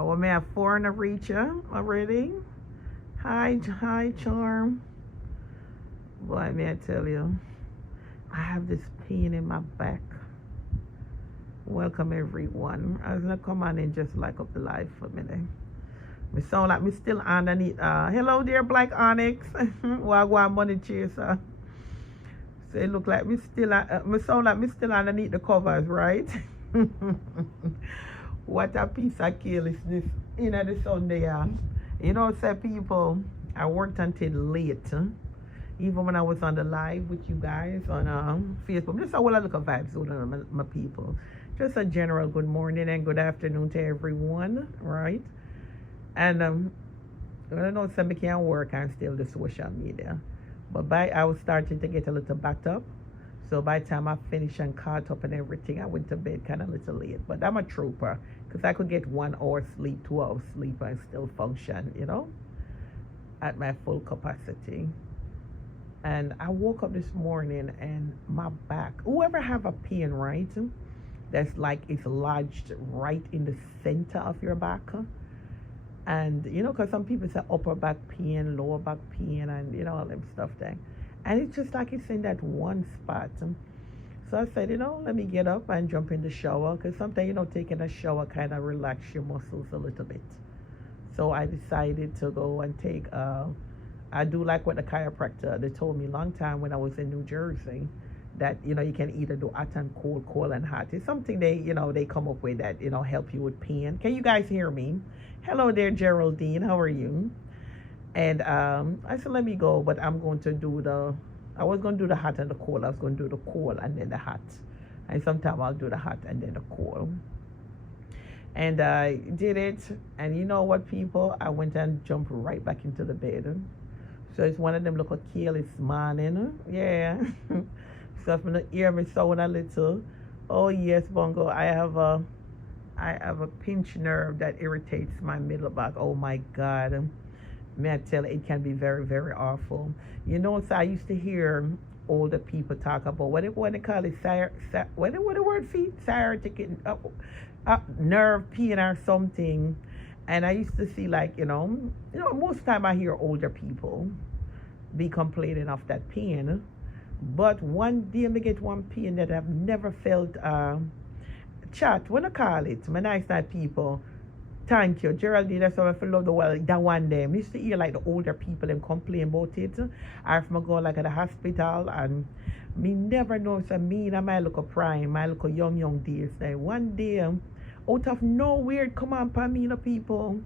Oh, may have 4 in the reacher already. Hi, Charm. Boy, may I tell you, I have this pain in my back. Welcome everyone. I was gonna come on and just like up the live for a minute. Me sound like me still underneath. Hello there, Black Onyx. Wagwan money chaser. So it look like me still. Me sound like me still underneath the covers, right? What a piece of kill is this in the Sunday. You know, say people, I worked until late. Even when I was on the live with you guys on Facebook. Just a whole lot of vibes with my people. Just a general good morning and good afternoon to everyone, right? And I don't know, some can't work and still the social media. But I was starting to get a little backed up. So by the time I finished and caught up and everything, I went to bed kind of a little late. But I'm a trooper because I could get 1 hour sleep, 2 hours sleep and still function, you know, at my full capacity. And I woke up this morning and my back, whoever have a pain, right? That's like it's lodged right in the center of your back. And, you know, because some people say upper back pain, lower back pain, and, you know, all them stuff there. And it's just like it's in that one spot. So I said, you know, let me get up and jump in the shower. Because sometimes, you know, taking a shower kind of relax your muscles a little bit. So I decided to go and take, I do like what the chiropractor, they told me a long time when I was in New Jersey. That, you know, you can either do hot and cold, cold and hot. It's something they, you know, they come up with that, you know, help you with pain. Can you guys hear me? Hello there, Geraldine. How are you? And I said, let me go, but I'm going to do I was going to do the hot and the cold. I was going to do the cold and then the hot. And sometimes I'll do the hot and then the cold. And I did it. And you know what, people? I went and jumped right back into the bed. So it's one of them look careless morning. Yeah. So if you hear me sound a little, oh yes, Bongo, I have a pinched nerve that irritates my middle back. Oh my God. May I tell you, it can be very, very awful. You know, so I used to hear older people talk about what they call it, what the word for sciatic nerve pain or something. And I used to see like, you know, most time I hear older people be complaining of that pain. But one day I get one pain that I've never felt. Chat, when I call it, my nice people. Thank you, Geraldine. That's why I love the world. That one day, I used to hear like the older people them complain about it. Or if I go like at the hospital and me never know. So me and my little prime, my little young days. Like one day, out of nowhere, come on, Pamina people.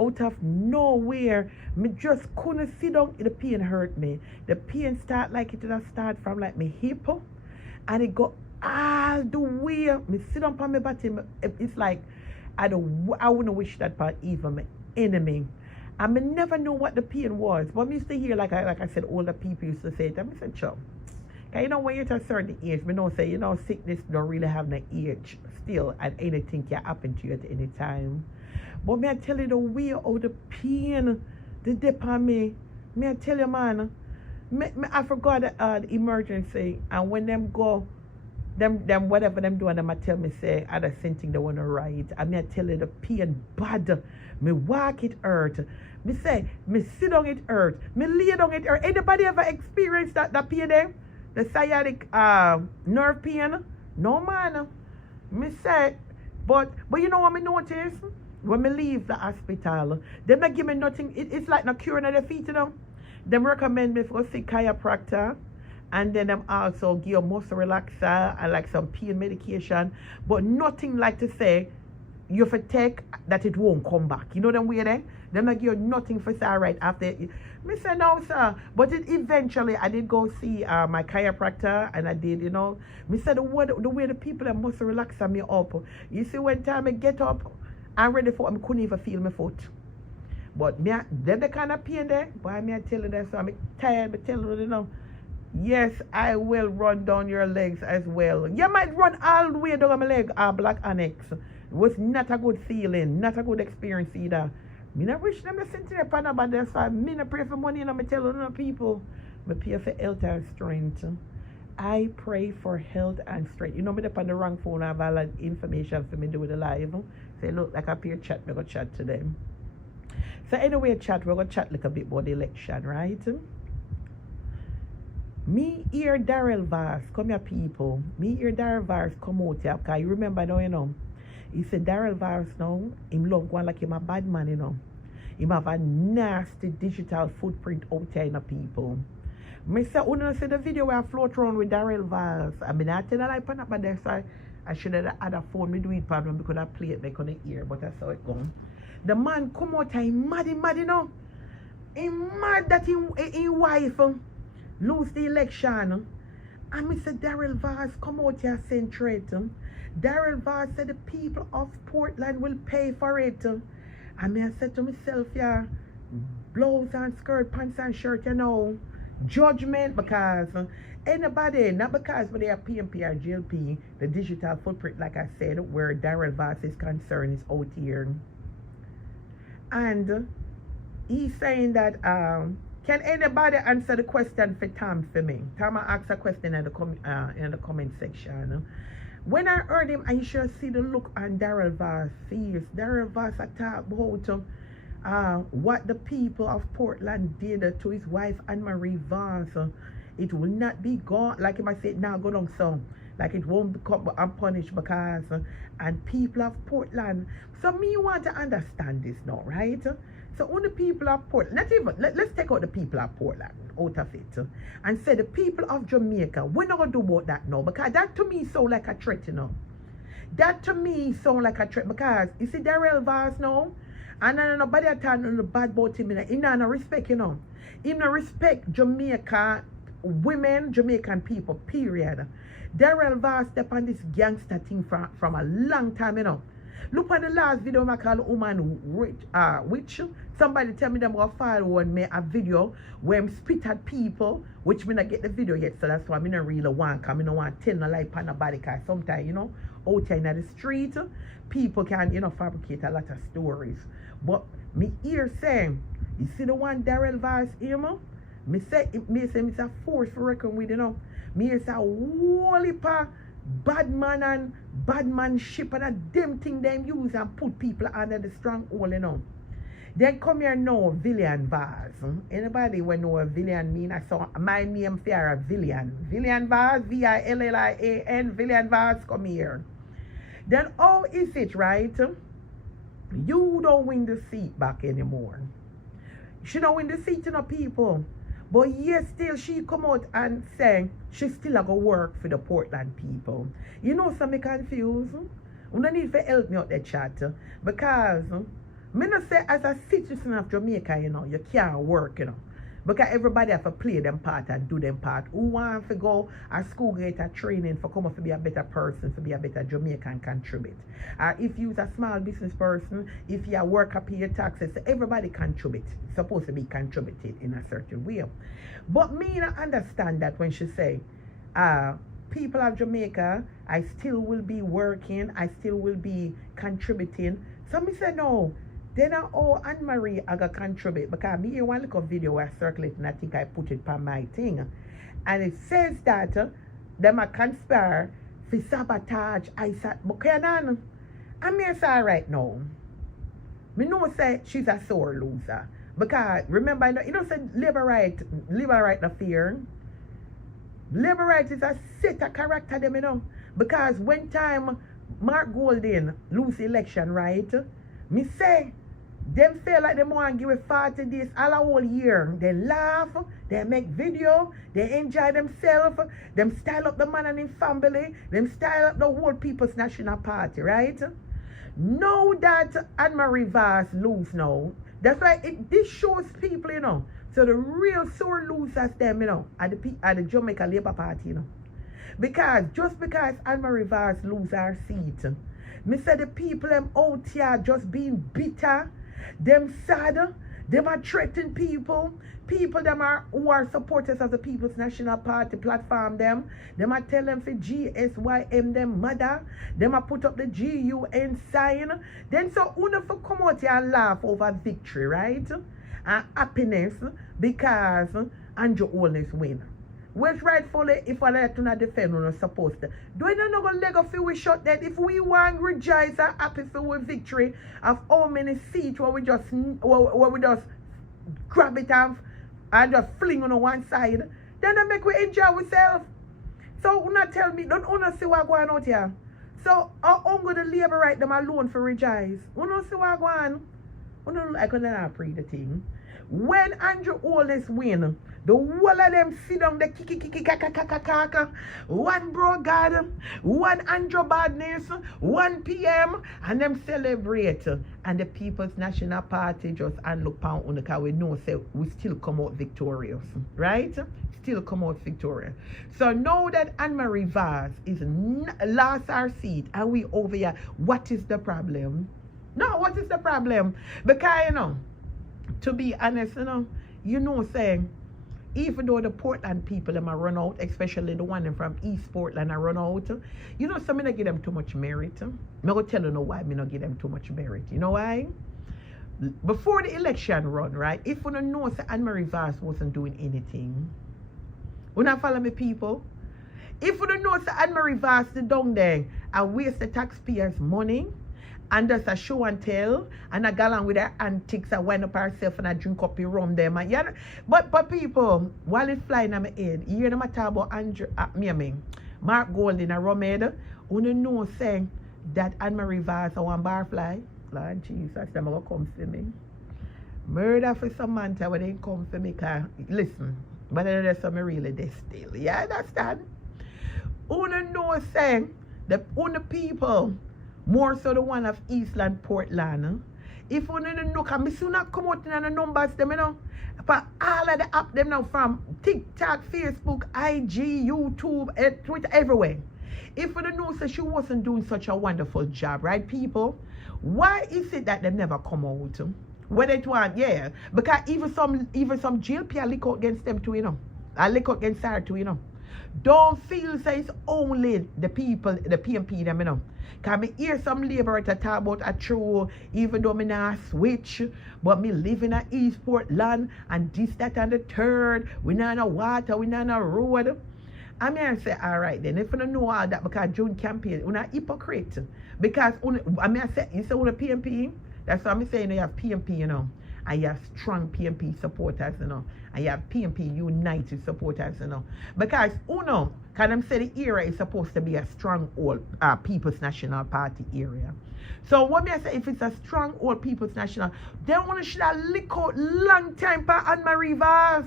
Out of nowhere, me just couldn't sit down. The pain hurt me. The pain start like it start from like my hip, and it go all the way. Me sit down on my body. It's like I wouldn't wish that part even my enemy. I me never know what the pain was. But me used to hear like I said, older people used to say it. And I said, sure. You know, when you're at a certain age, me don't say, you know, sickness don't really have no age still, and anything can happen to you at any time. But may I tell you the way how the pain the dip on me. May I tell you, man, I forgot the emergency, and when them go, them whatever them do, and them I tell me say other something they wanna write. I may I tell you the pain bad. Me walk it hurt. Me say me sit down it hurt. Me lay down it hurt. Anybody ever experienced that pain there? The sciatic nerve pain? No, man. Me say, but you know what me notice? When me leave the hospital, they not give me nothing. It's like no cure in the feet, you know. Them recommend me for see chiropractor, and then them also give muscle relaxer and like some pain medication, but nothing like to say you have to take that it won't come back. You know them way then? They not give you nothing for say right after. Me say no, sir. But eventually I did go see my chiropractor, and I did, you know. Me said the way the people that muscle relaxer me up. You see, when time I get up, I'm ready for it. I couldn't even feel my foot. But me, then the kind of pain there. But I tell you that, so I'm tired. I tell you, you know, yes, I will run down your legs as well. You might run all the way down my leg, Black Annex. It was not a good feeling, not a good experience either. Me not wish them to sit there, but that's why me not pray for money, and I tell you, people, I pay for health and strength. I pray for health and strength. You know me up on the wrong phone, I have all that information for me do with the live. Say look like I peer chat, me go chat to them. So anyway, chat, we're gonna chat a little bit about the election, right? Me hear Darrell Vaz, come here people. Me hear Darrell Vaz come out here, because you remember now, you know. He said Darrell Vaz now, him love going like him a bad man, you know. Him have a nasty digital footprint out here in the people. Me say, when I see the video where I float around with Darrell Vaz, I mean, I tell that I put up my desk, so I should have had a phone, me do it problem because I play it, I couldn't hear, but that's how it goes. The man come out here, he mad, you know. He mad that his wife lose the election. And me say, Darrell Vaz come out here send threat. Darrell Vaz said the people of Portland will pay for it. And me I said to myself, yeah, blouse and skirt, pants and shirt, you know, judgment, because anybody, not because they are PMP or JLP, the digital footprint, like I said, where Darrell Vaz is concerned, is out here. And he's saying that, can anybody answer the question for Tom for me? Tom asked a question in the comment section. When I heard him, I should see the look on Darrell Vaz' face. Darrell Vaz talked about what the people of Portland did to his wife Anne-Marie Vaz. It will not be gone, like him I said, now go down so. Like it won't become unpunished because, and people of Portland. So me want to understand this now, right? So when the people of Portland, not even, let's take out the people of Portland out of it and say the people of Jamaica, we're not going to do about that now, because that to me sound like a threat, you know. That to me sound like a threat, because you see Darrell Vaz now, and nobody telling the bad about him, he not no respect, you know. He no respect Jamaica women, Jamaican people, period. Darrell Vaz step on this gangster thing from a long time, you know. Look at the last video I call woman witch. Somebody tell me them go forward me a video where I'm spit at people, which me not get the video yet, so that's why me not really want, because I don't want to tell no lie on nobody, because sometimes, you know, out here in the street, people can, you know, fabricate a lot of stories. But me here saying, you see the one Darrell Vaz here, me say it's a force for reckon with, you know. Me here say a whole heap of bad man and bad man ship and a damn thing them use and put people under the stronghold, you know. Then come here now, Villian Vaz. Anybody when know a Villian mean? I saw my name for a Villian. Villian Vaz, V-I-L-L-I-A-N, Villian Vaz, come here. Then how is it, right? You don't win the seat back anymore. She don't win the seat, you know, people. But yes, still she come out and say she still a go work for the Portland people. You know, so me confused. You don't need to help me out the chat. Because me not say as a citizen of Jamaica, you know, you can't work, you know. Because everybody have to play them part and do them part. Who want to go a school get a training for come up to be a better person, to be a better Jamaican contribute. Or if you're a small business person, if you work up your taxes, everybody contribute. It's supposed to be contributed in a certain way. But me not understand that when she say, people of Jamaica, I still will be working, I still will be contributing. So me say no. Then Anne-Marie I got contribute, because me hear one little video where I circulate and I think I put it on my thing. And it says that them a conspire for sabotage Isaac Buchanan. And me say right now, me know say she's a sore loser. Because remember, you know say labor right no fear. Labor right is a set of character them, you know. Because when time Mark Golding lose the election, right? Me say them feel like they want to give it 40 days all a whole year. They laugh, they make video, they enjoy themselves, them style up the man and his family, them style up the whole People's National Party, right? Now that Anne-Marie Vaz lose now, that's why this shows people, you know. So the real sore losers them, you know, at the Jamaica Labour Party, you know. Because just because Anne-Marie Vaz lose her seat, me say the people them out here just being bitter, them sad, them are threatening people them are who are supporters of the People's National Party platform them are tell them for GSYM them mother, them are put up the GUN sign. Then so una for come out here and laugh over victory, right? And happiness because Andrew Holness win. which rightfully, if I let to not defend, we're not supposed to. Do you not go leg of we shot that if we want rejoice and happy for our victory of how many seats where we just grab it off and just fling on one side, then I make we enjoy ourselves. So you not tell me, don't you see what going out here? So I'm going to labor right them alone for rejoice. You don't see what going on? I couldn't pray the thing. When Andrew Oldest win, the whole of them sit down the kaka, one bro God, one Andrew Badness, 1 p.m. and them celebrate. And the People's National Party just and look pound on the car. We know say we still come out victorious, right? Still come out victorious. So now that Anne-Marie Vaz is lost our seat and we over here, what is the problem? No, what is the problem? Because you know, to be honest, saying, even though the Portland people them run out, especially the one from East Portland are run out, some me not give them too much merit. I'm going to tell you why me not give them too much merit. You know why? Before the election run, right, if you don't know that Anne-Marie Vaz wasn't doing anything, you not follow me, people? If you don't know that Anne-Marie Vaz is down there and waste the taxpayers' money, and just a show and tell, and a gal with her antics, and wind up herself and a drink up the rum them. And yeah, but people, while it's flying on my head, you hear them talk about Mark Golding and rum head, you know saying that Anne-Marie Vaz a one barfly. Lord Jesus, them gonna come for me. Murder for Samantha when they come for me, cause listen, but there's some really they still. You understand? You know saying the only people. More so the one of Eastland, Portland. If you don't know, because I soon not come out in the numbers, them, but all of the app them now from TikTok, Facebook, IG, YouTube, Twitter, everywhere. If you don't know, so she wasn't doing such a wonderful job, right, people? Why is it that they never come out? Whether it want, yeah. Because even some JLP are lick out against them too, I lick out against her too, Don't feel say it's only the people, the PMP them, Can me hear some laborer talk about a true, even though me not switch, but me live in a East Portland and this, that, and the third. We not no water, we not no road. I mean, I say, all right then, if you don't know all that, because June campaign, you're not hypocrite. Because, I mean, I say, you say, the PMP, that's what I'm saying, you have PMP, and you have strong PMP supporters, and you have PMP United supporters, Because, can them say the area is supposed to be a strong old People's National Party area. So what me I say, if it's a strong old People's National, they want to should have lick out long time for Anne-Marie Vaz.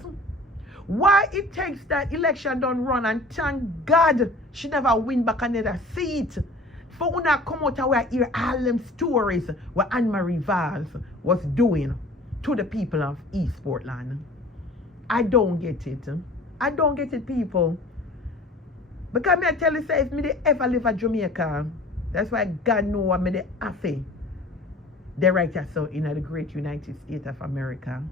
Why it takes that election done run and thank God she never win back another seat. For una come out and we hear all them stories what Anne-Marie Vaz was doing to the people of East Portland. I don't get it. I don't get it, people. Because me I tell you, say, if me they ever live at Jamaica, that's why God know what me they happy. They right so in the great United States of America.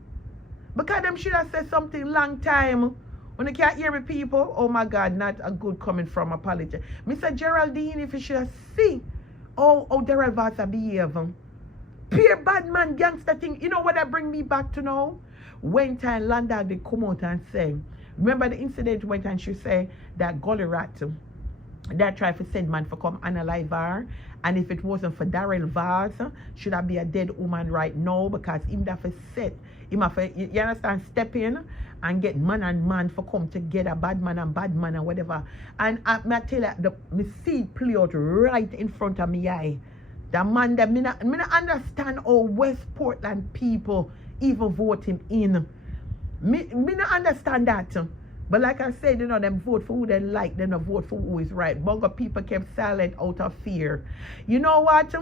Because them should have said something long time. When you can't hear me, people, oh my God, not a good coming from a politician. Mr. Geraldine, if you should have seen how Daryl Vaz behave. Pure bad man gangster thing. You know what that bring me back to now? When time Landa they come out and say, remember the incident when time she say that Gully Rat that tried to send man for come analyze her, and if it wasn't for Daryl Vaz, should have be a dead woman right now because him that for set him have to, you understand, step in and get man and man for come together, bad man and whatever. And I tell you, me see it play out right in front of me eye. The man that me not understand how West Portland people even vote him in. Me not understand that. But like I said, them vote for who they like, they don't vote for who is right. BonGo people kept silent out of fear. You know what?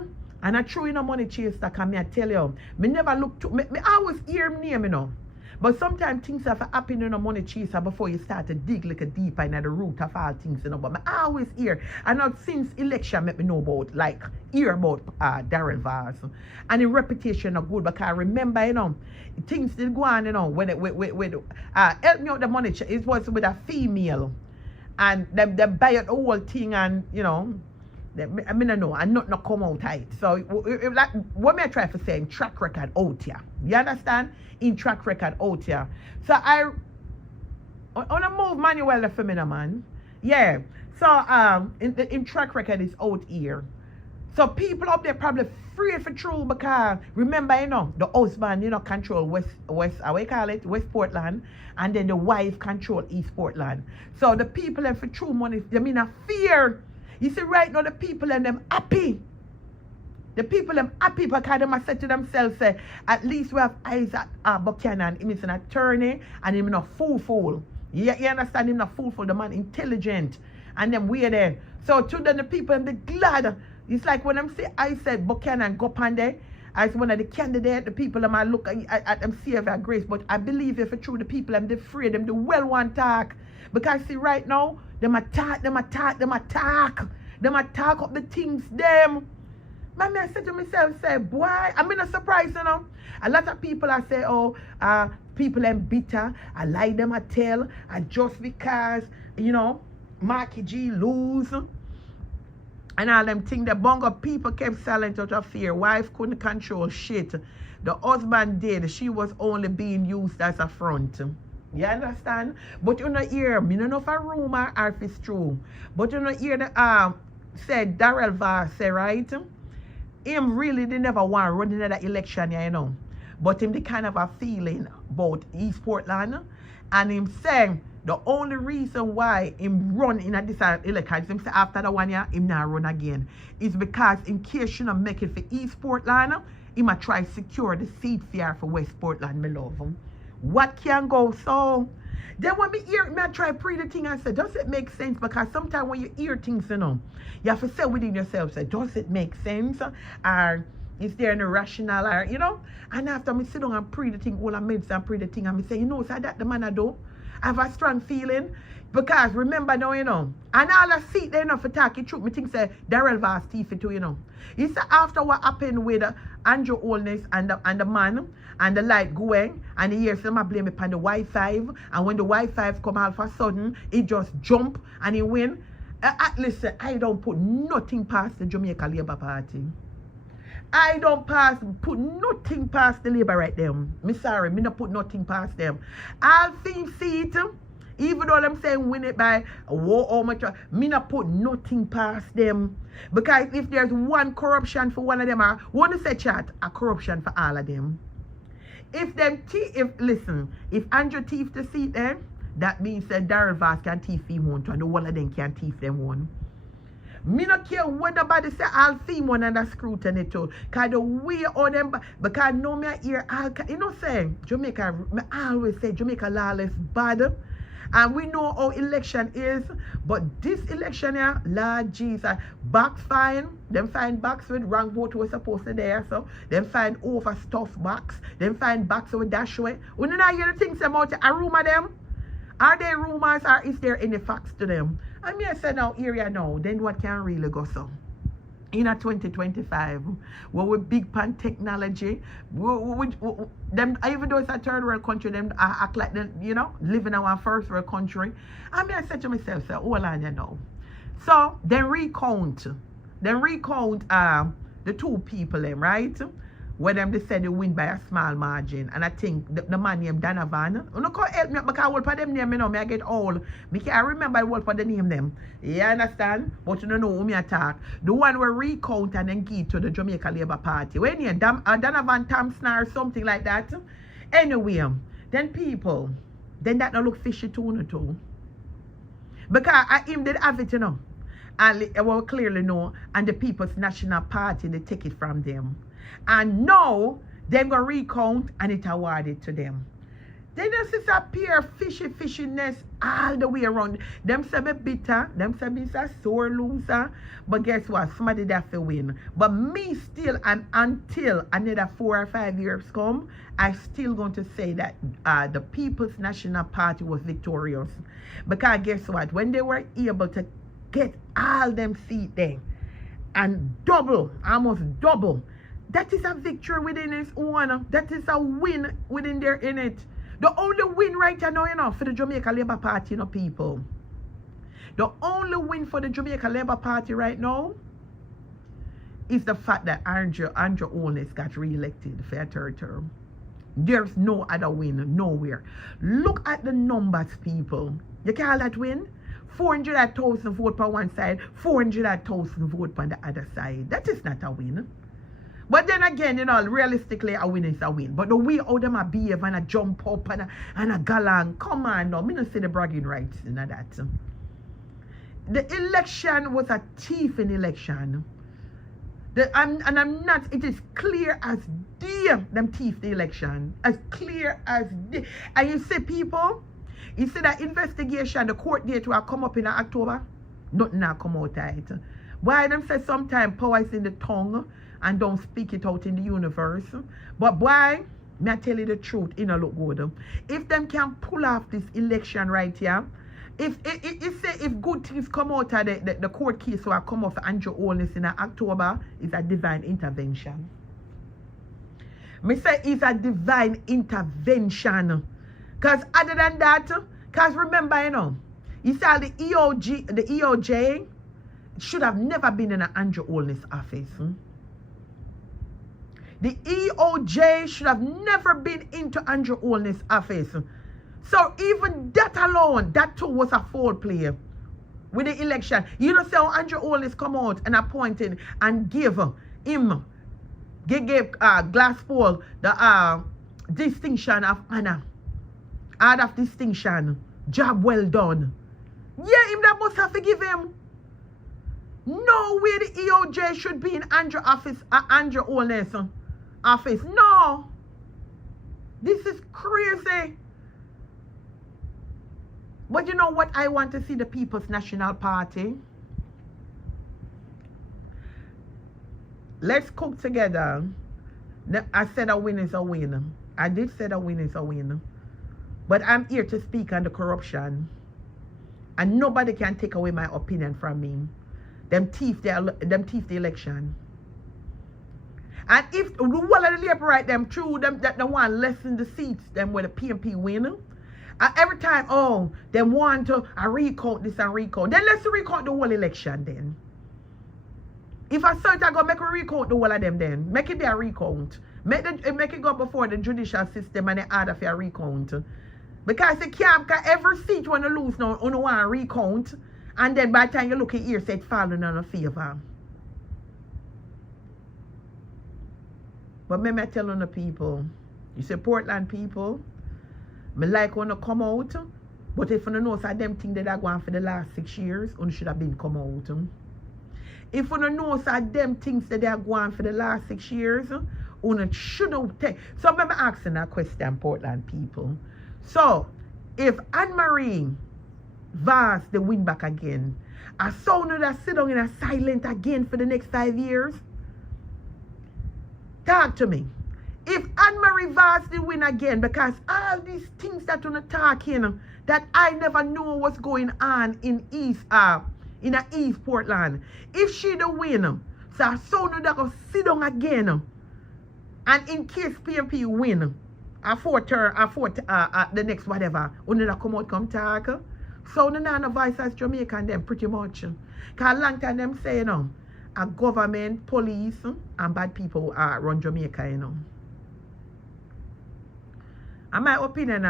And I threw in a money chase that can me I tell you, me never look to me always hear me name, But sometimes things have to happen in a money chaser before you start to dig like a deeper in the root of all things, But I always hear, and now since election, make me know about, hear about Daryl Vaz. And the reputation are good because I remember, things did go on, when it help me out the money chaser, it was with a female. And they buy the whole thing and, I don't know, and not come out right. So, what may I try to say in track record out here? You understand? In track record out here. So, On a move Manuel for me, man. Yeah. So in track record is out here. So people up there probably afraid for true because remember, the husband, control how we call it, West Portland, and then the wife control East Portland. So the people and for true money, they mean a fear. You see, right now the people and them happy. The people them happy because them have said to themselves, say, at least we have Isaac Buchanan. He is an attorney and him not fool. You understand? Him not fool, the man intelligent. And them we there. So to them the people and they glad. It's like when them say I said Buchanan go up there as one of the candidates, the people them I look at them see if grace. But I believe if it's true, the people them they afraid them, they well want talk. Because see right now, them attack up the things them. Man, I said to myself, say, boy, I'm not surprised, A lot of people I say, people them bitter, I lie them I tell, and just because, Marky G lose, and all them things, the bongo people kept silent out of fear. Wife couldn't control shit. The husband did. She was only being used as a front. You understand? But you know hear, me don't know if a rumor or if it's true. But you know hear the said Darrell Vaz say, right? Him really they never want to run another election, But him the kind of a feeling about East Portland, and him saying the only reason why him run in a this election, him say after the 1 year him not run again, is because in case you not make it for East Portland, he might try to secure the seat for West Portland, me love him. What can go so? Then when me hear me I try pre the thing and say, does it make sense? Because sometimes when you hear things, you have to say within yourself, say, does it make sense? Or is there an irrational or And after me sit down and pre the thing, all I made and pre the thing, and me say, so that the man I do. I have a strong feeling. Because remember now, and all I see there for talking truth, me think say Darrell Vaz Tiffy too, You see after what happened with Andrew Holness and the man and the light going, and the year some blame it on the Y5, and when the Y5 come all of a sudden, it just jump and it win. Listen, I don't put nothing past the Jamaica Labour Party. I don't put nothing past the Labour right there. Me sorry, me not put nothing past them. I'll see it. Even though I'm saying win it by war much, me not put nothing past them. Because if there's one corruption for one of them, I want to say chat, a corruption for all of them. If Andrew thief the seat there, that means that Darrell Vaz can thief him one, and the one of them can thief them one. Me not care what nobody say I'll see one and that scrutiny too. Cause the way on them, because no me hear saying Jamaica, I always say Jamaica lawless bad. And we know how election is, but this election here, Lord Jesus, box fine, them find box with wrong vote was supposed to there, so them find overstuffed box, them find box with dash away. We don't hear the things about a rumor them. Are there rumors or is there any facts to them? I mean I said now area now, then what can really go so? In a 2025, where we big pan technology, them even though it's a third world country, them act like them, live in our first world country. I mean, I said to myself, say, hold on, So then recount the two people, right? Where them they said they win by a small margin, and I think the man named Donovan. You know, help me because I will put them name, I get old. I can't remember I will put the name them. You understand? But you don't know who me attack. The one where recount and then give to the Jamaica Labour Party. When you Donovan Thompson or something like that. Anyway, then people, then that don't look fishy too. Because him did have it, And well clearly know, and the People's National Party, they take it from them. And now they're going to recount and it awarded to them. They just appear fishiness all the way around. Them say me bitter, them say me a sore loser. But guess what? Somebody that will win. But me still, and until another 4 or 5 years come, I still going to say that the People's National Party was victorious. Because guess what? When they were able to get all them seats there and almost double, that is a victory within its own. That is a win within there in it. The only win right now, for the Jamaica Labour Party, people. The only win for the Jamaica Labour Party right now is the fact that Andrew Holness got re-elected for a third term. There's no other win, nowhere. Look at the numbers, people. You call that win? 400,000 vote on one side, 400,000 vote on the other side. That is not a win. But then again, you know, realistically, a win is a win. But the way how them a behave and a jump up and a galang, come on now, me not see the bragging rights in that. The election was a thieving election. I'm not, it is clear as day, them thief the election. As clear as day. And you see people, you see that investigation, the court date will come up in October, nothing now come out of it. Why them say sometimes power is in the tongue and don't speak it out in the universe. But boy, me I tell you the truth, it no look good. If them can pull off this election right here, if good things come out of the court case will come off Andrew Holness in October, it's a divine intervention. Me say it's a divine intervention. Because other than that, because remember, you know, you saw the EOJ should have never been in an Andrew Holness office. The EOJ should have never been into Andrew Holness office. So even that alone, that too was a foul play with the election. You know, see how Andrew Holness come out and appointed and gave him, gave Glasspool the distinction of honor. Out of distinction. Job well done. Yeah, him that must have to give him. No way the EOJ should be in Andrew Holness office. No. This is crazy. But you know what I want to see the People's National Party? Let's cook together. I said a win is a win. I did say a win is a win. But I'm here to speak on the corruption. And nobody can take away my opinion from me. Them thief the election. And if the whole of the labor right them true, them that they want lessen the seats, them where the PMP win. And every time, oh, they want to recount this and recount. Then let's recount the whole election then. If I start to go make a recount the whole of them then. Make it be a recount. Make it go before the judicial system and the order for a recount. Because they can't, every seat when you lose now, you don't want to recount. And then by the time you look at here, say it's falling on a favor. But me tell on the people, you say Portland people, me like when you come out, but if you know so them things that are going for the last 6 years, you should have been come out. If you know so them things that are going for the last 6 years, you shouldn't take. So I'm asking that question, Portland people. So, if Anne-Marie Vaz they win back again, I saw no that sit down in a silent again for the next 5 years. Talk to me. If Anne-Marie Vaz they win again, because all these things that you're talking that I never knew what's going on in East Portland. If she the win, so I saw no that go sit down again. And in case PMP win, the next whatever, when they come out, come talk. So the none of voice as Jamaica and them pretty much. Because long time them say, you know, a government, police, and bad people run Jamaica, you know. And my opinion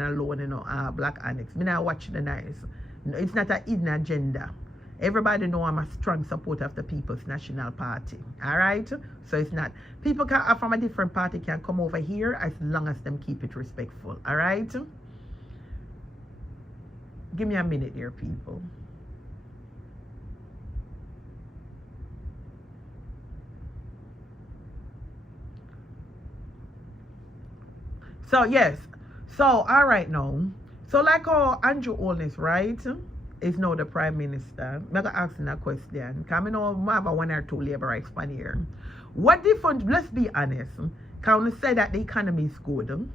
alone, you know, Black Annex. Me not watch the nice. It's not a hidden agenda. Everybody know I'm a strong supporter of the People's National Party. Alright? So it's not. People from a different party can come over here as long as them keep it respectful. Alright? Give me a minute here, people. So, yes. So, alright now. So, like how Andrew Holness, right? Is now the Prime Minister. I'm going to ask that question. Because I know I have one or two labor rights pan here. What difference, let's be honest, can we say that the economy is good?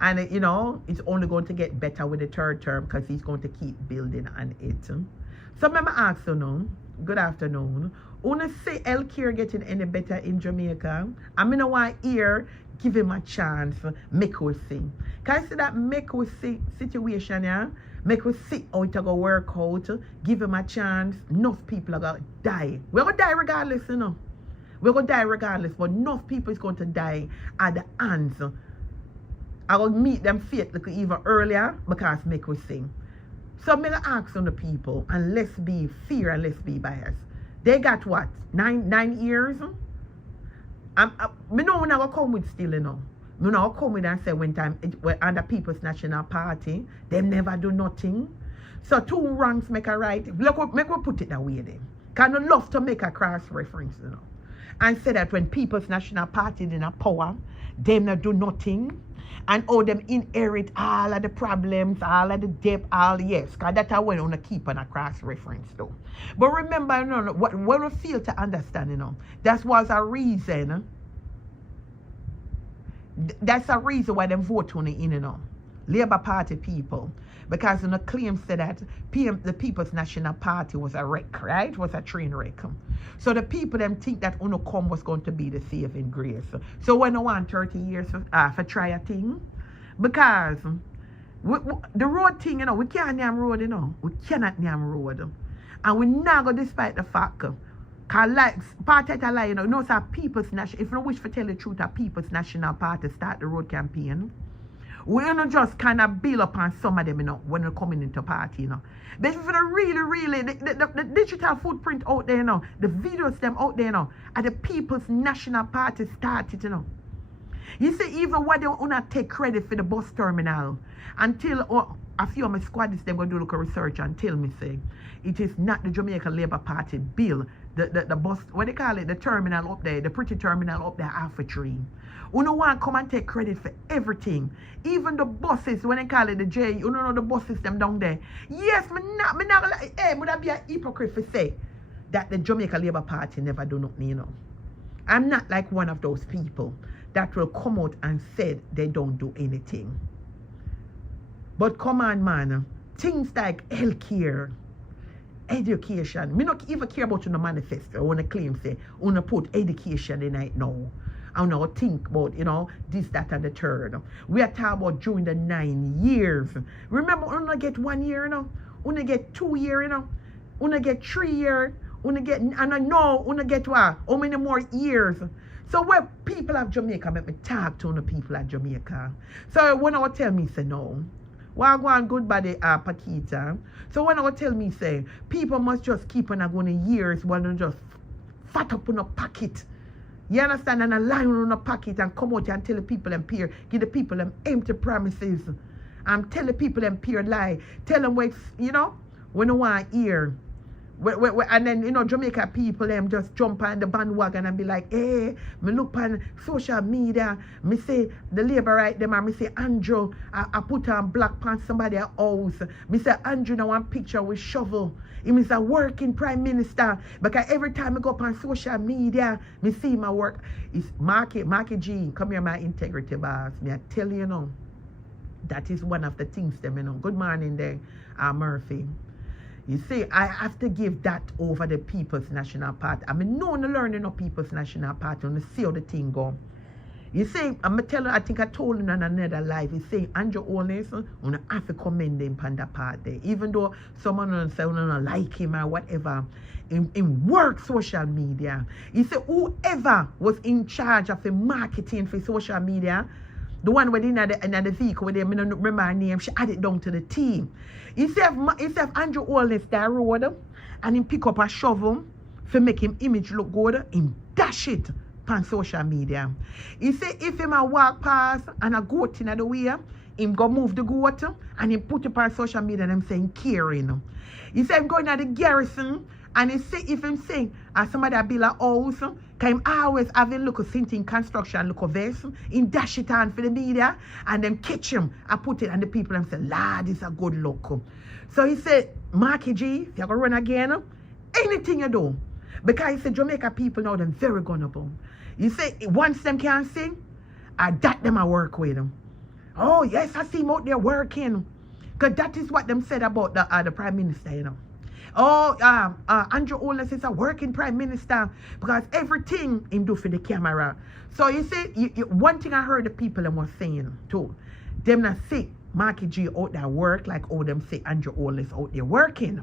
And, you know, it's only going to get better with the third term because he's going to keep building on it. So, I'm going to ask you now, good afternoon. Wanna say healthcare getting any better in Jamaica? I mean, I want to hear, give him a chance, make us see. Can I say that make us see situation, yeah? Make us see how it go work out, give him a chance. Enough people are going to die. We're going to die regardless, you know. We're going to die regardless, but enough people is going to die at the hands I will meet them faith like even earlier because make we sing. So I'm gonna ask on the people, and let's be fair and let's be biased. They got what? 9 years? Me know when I go come with still, you know. Me know I come with and say when time under People's National Party, them never do nothing. So 2 wrongs make a right. Look, make we put it that way then. Can I love to make a cross reference, you know. And say that when People's National Party in a power, them not do nothing. And all them inherit all of the problems, all of the debt, all yes. Because that's how we want to keep on a cross reference though. But remember, you know, what we feel to understand, you know, that was a reason. That's a reason why them vote on it in, you know. Labour Party people. Because you know, claim said that the People's National Party was a wreck, right? Was a train wreck. So the people them think that Uno come was going to be the saving grace. So when I want 30 years for try a thing, because the road thing, you know, we can't name road, you know. We cannot name road. And we not go despite the fact. Cause like part of the lie, you know, so People's National, if you wish to tell the truth, a People's National Party start the road campaign. We don't just kind of build upon some of them, you know, when they're coming into party, you know. But if you really, the digital footprint out there, you know, the videos them out there, you know, and the People's National Party started, you know. You see, even what they want to take credit for the bus terminal, until a few of my squaddies, them going to do look at research and tell me, say, it is not the Jamaica Labour Party bill, the bus, what they call it, the terminal up there, the pretty terminal up there, half a tree. You know want to come and take credit for everything. Even the buses, when they call it the J, you know the bus system down there. Yes, me not like, hey, would I be a hypocrite for say that the Jamaica Labour Party never do nothing, you know. I'm not like one of those people that will come out and say they don't do anything. But come on, man, things like healthcare, education, me not even care about the manifesto when the claim say, wanna put education in it now. I don't think about, you know, this, that, and the third. We are talking about during the 9 years. Remember, we don't get 1 year, you know. We don't get 2 years, you know. We don't get 3 years. We don't get, and I know, we don't get what? How many more years? So when people of Jamaica, make me talk to the people of Jamaica. So when I would tell me, say no. Well, go on good body, Paquita. So when I would tell me, say, people must just keep on going years while they just fat up in a pocket. You understand? And a line on a pocket and come out and tell the people them peer, give the people them empty promises. And tell the people them peer lie. Tell them what, you know, when you want to hear. And then, you know, Jamaica people them just jump on the bandwagon and be like, hey, me look on social media, me say the labor right them, and me say Andrew, I put on black pants somebody house. Me say Andrew now one picture with shovel. He is a working prime minister. Because every time I go up on social media, me see my work. It's Marky G, come here, my integrity boss. Me I tell you, you know, that is one of the things them, you know. Good morning there, Murphy. You see, I have to give that over the People's National Party. I mean, no one learning of People's National Party and see how the thing go. You see, I'm telling you, I think I told him on another live, he say, Andrew Owens, I have to commend him on the party. Even though someone will say, I don't like him or whatever, in work social media. He said, whoever was in charge of the marketing for social media, the one within the vehicle with them, I don't remember her name, she added down to the team. He said Andrew Owens that road and him pick up a shovel to make him image look good, him dash it on social media. He said if him a walk past and a goat in the way, him go move the goat and him put it on social media and him saying caring. He said him going at the garrison and he say if him say somebody build a house, can him always have a look in construction, look vest, him dash it on for the media and then catch him and put it and the people them say, lad, it's a good look. So he said, Marky G, if you're gonna run again, anything you do. Because he said Jamaica people now them very gunnable. You say once them can sing, that them I work with them. Oh yes, I see them out there working. Because that is what them said about the Prime Minister, you know. Oh, Andrew Owens is a working Prime Minister because everything him do for the camera. So you see, one thing I heard the people them was saying too, them not say Marky G out there work like all them say Andrew Owens out there working.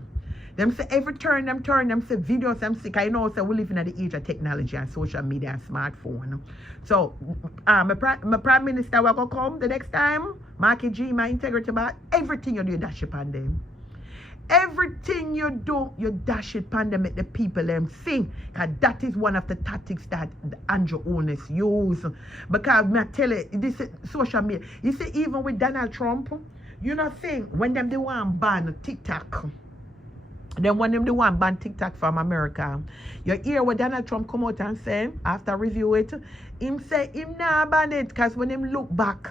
Them say every turn, them say videos, them sick. I know, so we live in the age of technology and social media and smartphone. So, my Prime Minister will go come the next time. Marky G, my integrity back. Everything you do, you dash it on them. Everything you do, you dash it on them, make the people them sing. Because that is one of the tactics that Andrew Owners use. Because I tell you, this is social media. You see, even with Donald Trump, you know, saying when them they want ban TikTok. Then when them the one ban TikTok from America, you hear what Donald Trump come out and say after review it, him say him nah ban it because when him look back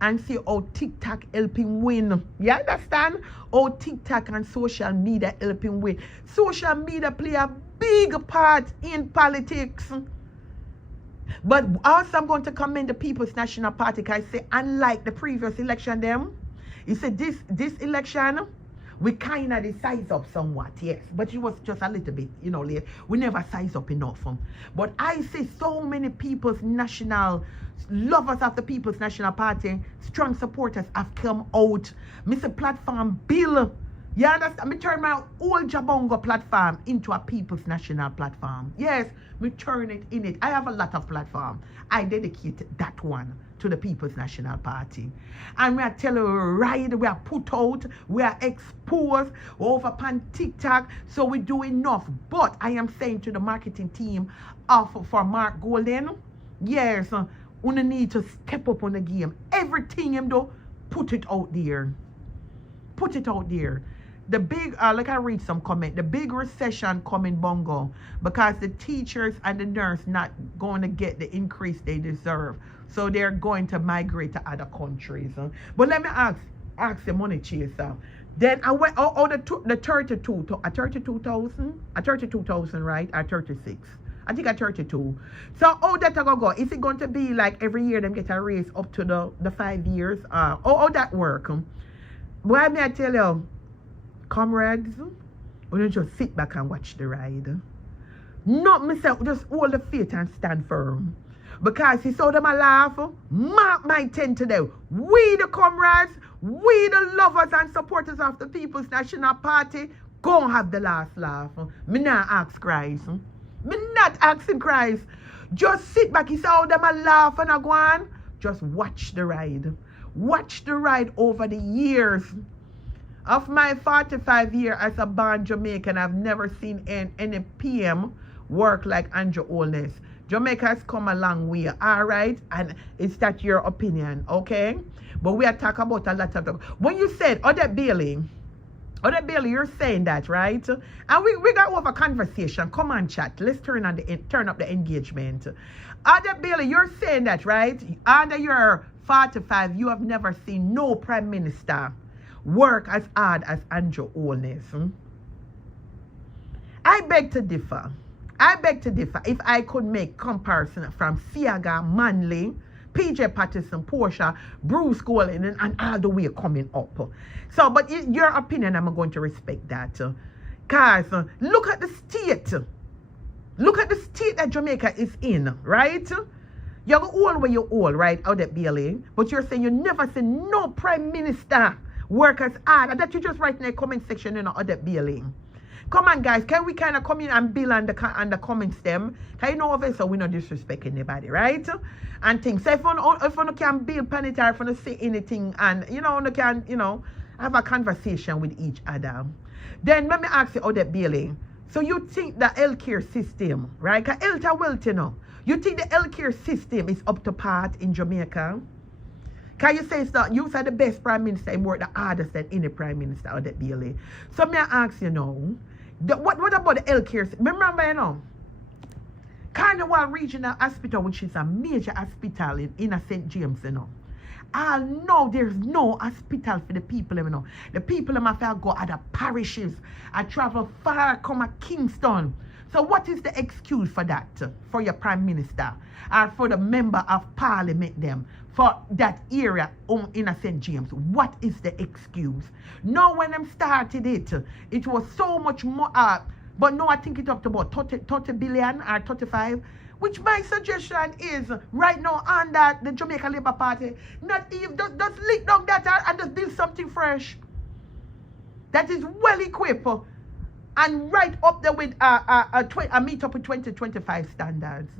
and see how TikTok help him win. You understand? How TikTok and social media help him win. Social media play a big part in politics. But also I'm going to commend the People's National Party because I say unlike the previous election them, he said this election we kind of size up somewhat, yes. But it was just a little bit, you know, late. We never size up enough. But I see so many people's national, lovers of the People's National Party, strong supporters have come out. Mr. Platform Bill, you understand? Me turn my old Jabongo platform into a People's National platform. Yes, me turn it in it. I have a lot of platform. I dedicate that one to the People's National Party. And we are telling right, we are put out, we are exposed over upon TikTok, so we do enough. But I am saying to the marketing team for Mark Golden, yes, we need to step up on the game. Everything him do, put it out there. Put it out there. The big, like I read some comment, the big recession coming BonGo because the teachers and the nurse not going to get the increase they deserve. So they're going to migrate to other countries. But let me ask the money chaser. Then I went, the 32,000, right? At 36. I think at 32. So how that go? Is it going to be like every year them get a raise up to the 5 years? How that work? Why may I tell you, comrades, we don't just sit back and watch the ride. Not myself, just hold the faith and stand firm. Because he saw them a laugh, mark my tent today. We the comrades, we the lovers and supporters of the People's National Party, go have the last laugh. Me not ask Christ. Me not asking Christ. Just sit back, he saw them a laugh and a go on. Just watch the ride. Watch the ride over the years. Of my 45 years as a born Jamaican, I've never seen any PM work like Andrew Owners. Jamaica has come a long way, all right? And is that your opinion, okay? But we are talking about a lot of them. When you said, Odette Bailey, you're saying that, right? And we got over conversation. Come on, chat. Let's turn up the engagement. Odette Bailey, you're saying that, right? Under your 45, you have never seen no Prime Minister work as hard as Andrew Owners. I beg to differ. If I could make comparison from Siaga, Manley, PJ Patterson, Portia, Bruce Golden, and all the way coming up. So, but your opinion, I'm going to respect that. Because look at the state. Look at the state that Jamaica is in, right? You're all where you're all, right, Odette Bailey. But you're saying you never see no Prime Minister work as hard. And that you just write in the comment section, you know, Odette Bailey. Come on, guys. Can we kind of come in and build on the comments them? Can you know of it so we not disrespect anybody, right? And things. So if you can build planet or if you say anything and, you know, you can, you know, have a conversation with each other. Then let me ask you, Odette Bailey. So you think the healthcare system, right? Because health are wealth, you know. You think the healthcare system is up to part in Jamaica? Can you say it's not, you are the best Prime Minister and work the hardest than any Prime Minister, Odette Bailey? So may I ask you now, what about the healthcare system? Remember, you know, Carnival Regional Hospital, which is a major hospital in St. James, you know. I know there's no hospital for the people, you know. The people have to go other parishes. I travel far, come to Kingston. So what is the excuse for that? For your Prime Minister or for the member of Parliament them for that area in St. James? What is the excuse? Now when them started it was so much more, but now I think it's up to about 30 billion or 35. Which my suggestion is, right now, under the Jamaica Labour Party, not even, just lick down that and just build something fresh. That is well equipped and right up there with a meet up with 2025 standards.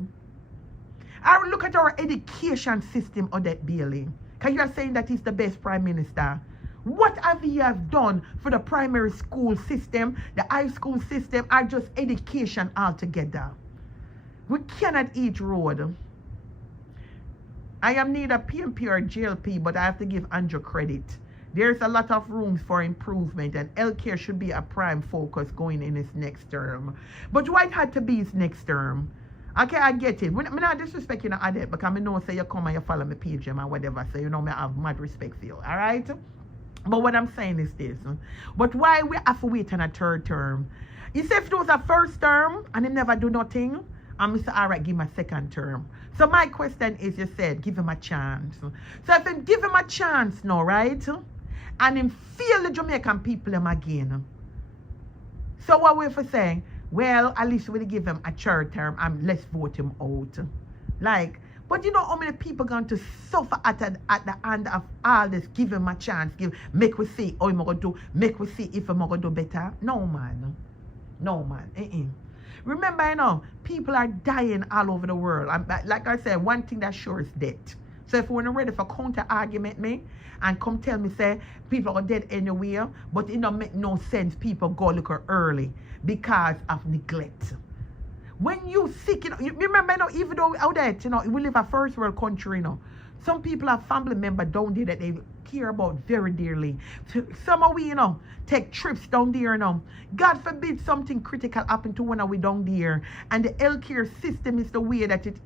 I look at our education system, Odette Bailey, because you're saying that he's the best prime minister. What have he have done for the primary school system, the high school system, or just education altogether? We cannot eat road. I am neither PMP or JLP, but I have to give Andrew credit. There's a lot of room for improvement, and healthcare should be a prime focus going in his next term. But why it had to be his next term? Okay, I get it. I'm not disrespecting you, Adet, because I know say you come and you follow me page and whatever, so you know me I have mad respect for you, alright? But what I'm saying is this. But why we have to wait on a third term? You say if it was a first term and he never do nothing, and Mr. Alright, give him a second term. So my question is, you said, give him a chance. So if him give him a chance now, right? And him feel the Jamaican people him again. So what we for saying? Well, at least we'll give him a third term and let's vote him out. Like, but you know how many people going to suffer at the end of all this? Give him a chance. Make we see how he's going to do. Make we see if he's going to do better. No, man. No, man. Remember, you know, people are dying all over the world. And like I said, one thing that's sure is death. So if we're not ready for counter argument me and come tell me, say, people are dead anywhere, but it don't make no sense people go look early because of neglect. When you sick, you remember, you know, even though out there, you know, we live a first world country, you know, some people have family members down there that they care about very dearly. Some of we, you know, take trips down there, you know. God forbid something critical happen to one of we down there. And the healthcare system is the way that it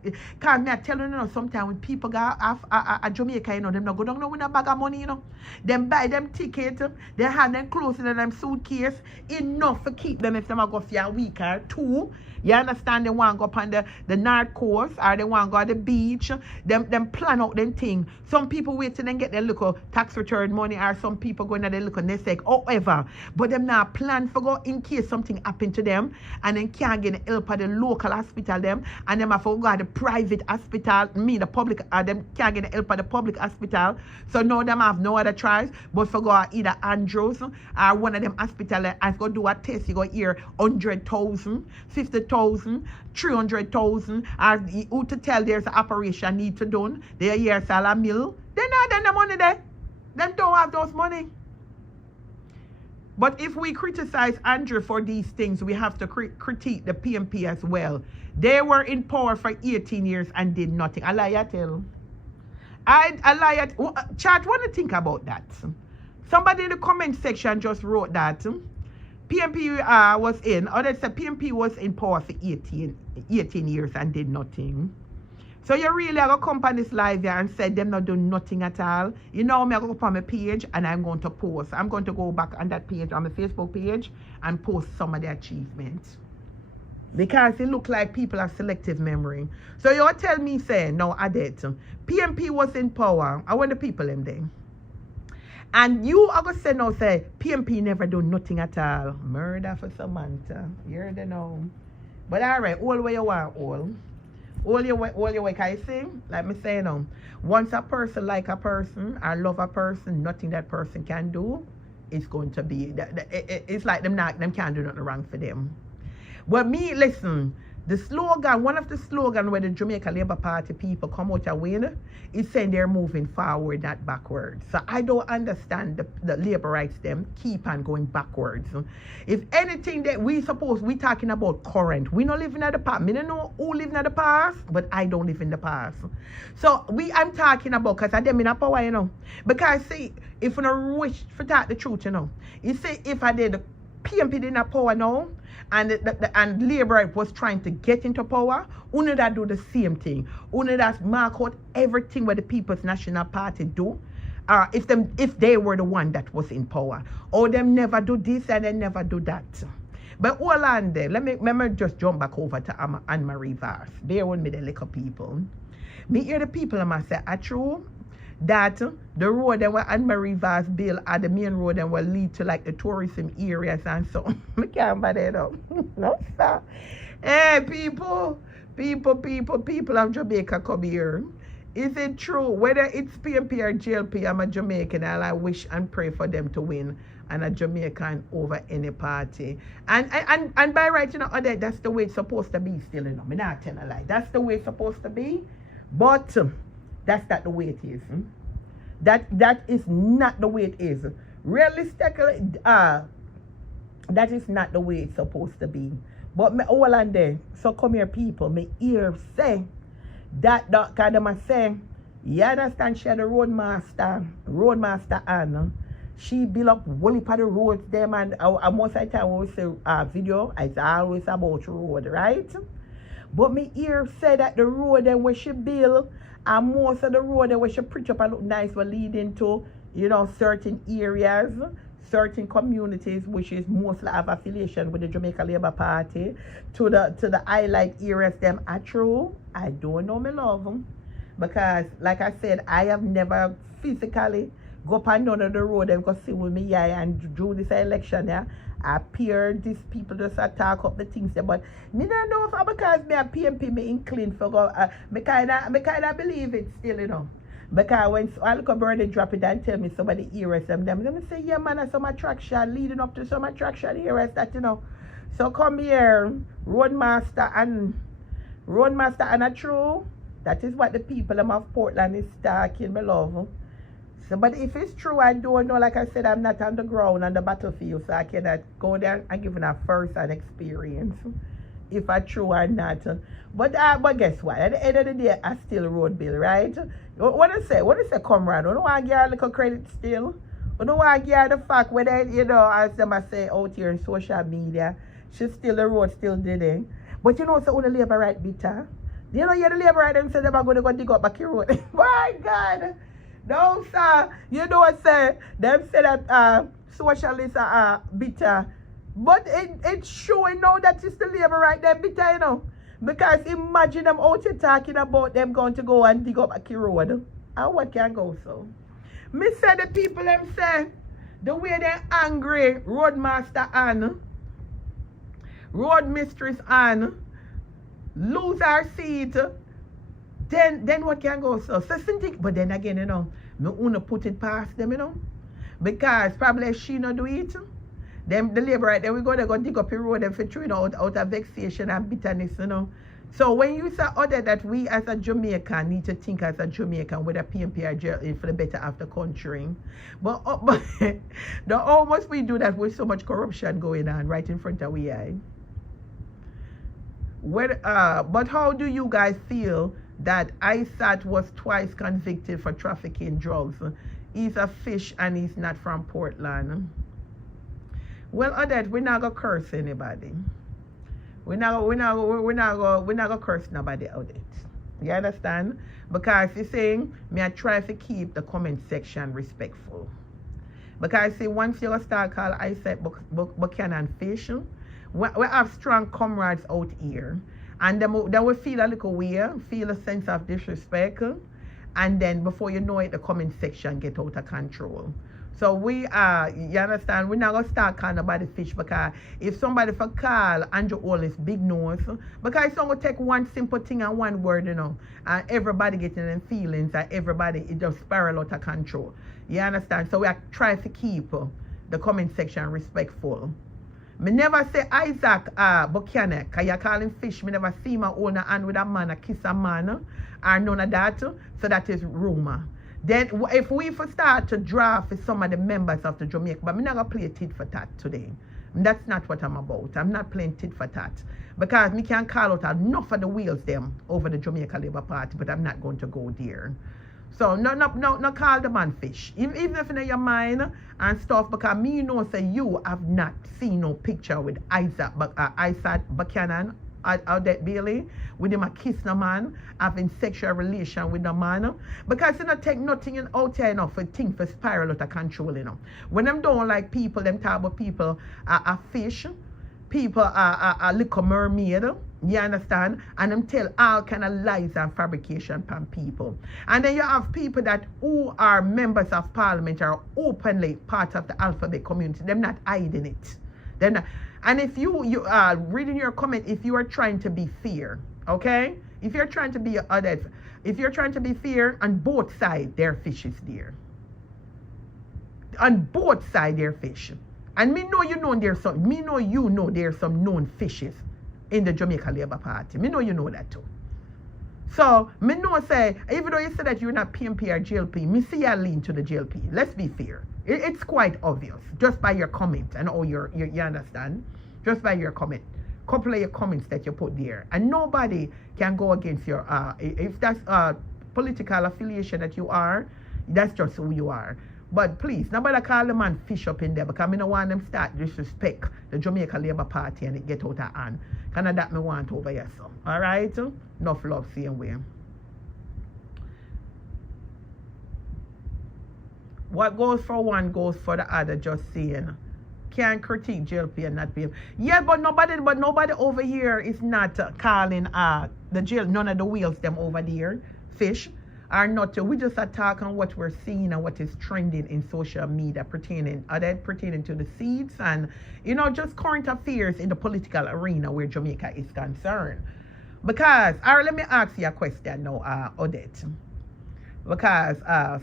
can me I tell you, know, sometimes when people go off a Jamaica, you know, them not go down with a bag of money, you know. Them buy them tickets, they have them clothes in them suitcase, enough to keep them if they go for a week or two. You understand? They want to go up on the North Coast or they want to go to the beach. Them plan out them thing. Some people wait till they get their little tax return money, or some people go into their little nest egg, however. But them not plan for go in case something happen to them and then can't get the help at the local hospital them, and them have to go to the private hospital, the public, them can't get the help at the public hospital. So now them have no other choice but for go either Andrews or one of them hospital and go do a test. You go here 100,000, 50,000, 300,000, or who to tell there's an operation need to done. They hear sell a mill. They not done the money there. Them don't have those money. But if we criticize Andrew for these things, we have to critique the PMP as well. They were in power for 18 years and did nothing. I lie, I tell. I lie. Chat, what do you think about that? Somebody in the comment section just wrote that PMP was in, or they said PMP was in power for 18 years and did nothing. So you really are going to come on this live here and say them not doing nothing at all. You know me, I go up on my page and I'm going to post. I'm going to go back on that page, on my Facebook page, and post some of the achievements. Because it look like people have selective memory. So you tell me, say, no, I did. PMP was in power. I want the people in there. And you are going to say, no, say, PMP never do nothing at all. Murder for Samantha. You heard it now. But all right, all where you want, all your way, can you see? Like me say now, once a person like a person or love a person, nothing that person can do is going to be, it's like them can't do nothing wrong for them. But me, listen, the slogan, one of the slogans where the Jamaica Labour Party people come out and win is saying they're moving forward, not backwards. So I don't understand the labor rights them keep on going backwards. If anything that we talking about current, we not living in the past. Me don't know who living in the past, but I don't live in the past. So I'm talking about, because I them in a power, you know. Because see, if we don't wish to talk the truth, you know. You see, if I did the PMP in a power now, and Labour was trying to get into power, only that do the same thing. Only that mark out everything what the People's National Party do. If they were the one that was in power. Or them never do this and they never do that. But hold on there. Let me just jump back over to Anne-Marie Vars. Bear with me the little people. Me hear the people and I say, true that the road that were Anne-Marie Vars built at the main road and will lead to like the tourism areas and so on. I can't buy that up. No, sir. Hey, people of Jamaica, come here. Is it true? Whether it's PMP or JLP, I'm a Jamaican and I wish and pray for them to win. and a Jamaican over any party. And by right, you know, Odette, that's the way it's supposed to be still, you know. I'm not telling a lie. That's the way it's supposed to be. But that's not the way it is. That is not the way it is. Realistically, that is not the way it's supposed to be. But me all and there, so come here people, me hear say that kind of my say, you understand, she had a roadmaster Anna. She built up whole heap of the roads them, and most of the time when we say video, it's always about road, right? But me hear say that the road them where she built, and most of the road them where she preach up and look nice were leading to, you know, certain areas, certain communities which is mostly have affiliation with the Jamaica Labour Party, to the highlight areas them are true. I don't know, me love them, because like I said, I have never physically go up and none of the road them go see with me and do this election, yeah. I appear these people just talk up the things there, but me don't know if because me a PMP me inclined for go me kinda believe it still, you know. Because when I look at bird, they drop it and tell me somebody hears them say, yeah man, there's some attraction leading up to some attraction areas that, you know. So come here, roadmaster and a true. That is what the people of Portland is talking, my love. So, but if it's true, I don't know. Like I said, I'm not on the ground, on the battlefield, so I cannot go there and give a first-hand experience if it's true or not. But guess what? At the end of the day, I still road bill, right? What I say, comrade? I don't want to give her a little credit still. I don't want to give her the fact whether, you know, as them I say out here in social media, she still the road still did it. But you know, so the labor right bitter. You know, the labor right them say they're going to go dig up back your road. My God. No, sir. You know what say? Them say that socialists are bitter. But it's showing now that it's the labor right there bitter, you know. Because imagine them out here talking about them going to go and dig up a key road. And what can go so? Me say the people them say the way they're angry, roadmaster and road mistress and lose our seat. Then what can go so? But then again, you know, me wanna put it past them, you know. Because probably she not do it. Them the labor right there, we go dig up the road and for throwing out of vexation and bitterness, you know. So when you say other that we as a Jamaican need to think as a Jamaican with a PMP or JLP for the better of the country. But the almost we do that with so much corruption going on right in front of we eye. But how do you guys feel that Isaac was twice convicted for trafficking drugs? He's a fish and he's not from Portland. Well, Odette, we're not gonna curse anybody. We're not gonna curse nobody, Odette. You understand? Because you're saying me I try to keep the comment section respectful. Because see, once you start call Isaac Buchanan fish, we have strong comrades out here, and they will feel a little weird, feel a sense of disrespect, and then before you know it, the comment section get out of control. So we are, you understand, we're not going to start calling nobody fish, because if somebody for call Andrew Hollis big nose, because it's going to take one simple thing and one word, you know, and everybody getting them feelings, and everybody, it just spiral out of control. You understand? So we are trying to keep the comment section respectful. Me never say Isaac Buchanan, because you call him fish. Me never see my owner hand with a man, a kiss a man, or none of that. So that is rumor. Then if we start to draw for some of the members of the Jamaica, but I'm not going to play tit for tat today. That's not what I'm about. I'm not playing tit for tat. Because me can call out enough of the wheels them over the Jamaica Labour Party, but I'm not going to go there. So no call the man fish. Even if in your mind and stuff, because me know say you have not seen no picture with Isaac Buchanan out that Bailey, with him a kiss no man, having sexual relation with no man. Because you don't take nothing out here enough for things for spiral out of control, you know. When them don't like people, them talk about people are fish, people are little mermaid. You understand? And them tell all kind of lies and fabrication from people. And then you have people that who are members of parliament are openly part of the alphabet community. They're not hiding it. They're not. And if you are reading your comment, if you are trying to be fair, okay? If you're trying to be if you're trying to be fair on both sides, there are fishes there. on both sides there fish. And me know you know there's some, me know you know there's some known fishes in the Jamaica Labour Party. Me know you know that too. So, me know say, even though you say that you're not PMP or JLP, me see you lean to the JLP. Let's be fair. It's quite obvious, just by your comment and all you understand? Just by your comment. Couple of your comments that you put there. And nobody can go against your, if that's political affiliation that you are, that's just who you are. But please, nobody call the man fish up in there because I don't want them start disrespect the Jamaica Labour Party and it get out of hand. Kind of that me want over here, so. Alright? Enough love, same way. What goes for one goes for the other, just saying. Can't critique JLP and not PM. Yeah, but nobody over here is not calling the jail, none of the wheels them over there, fish. Are not, we just attack on what we're seeing and what is trending in social media pertaining to the seeds and, you know, just current affairs in the political arena where Jamaica is concerned. Because, all right, let me ask you a question now, Odette. Because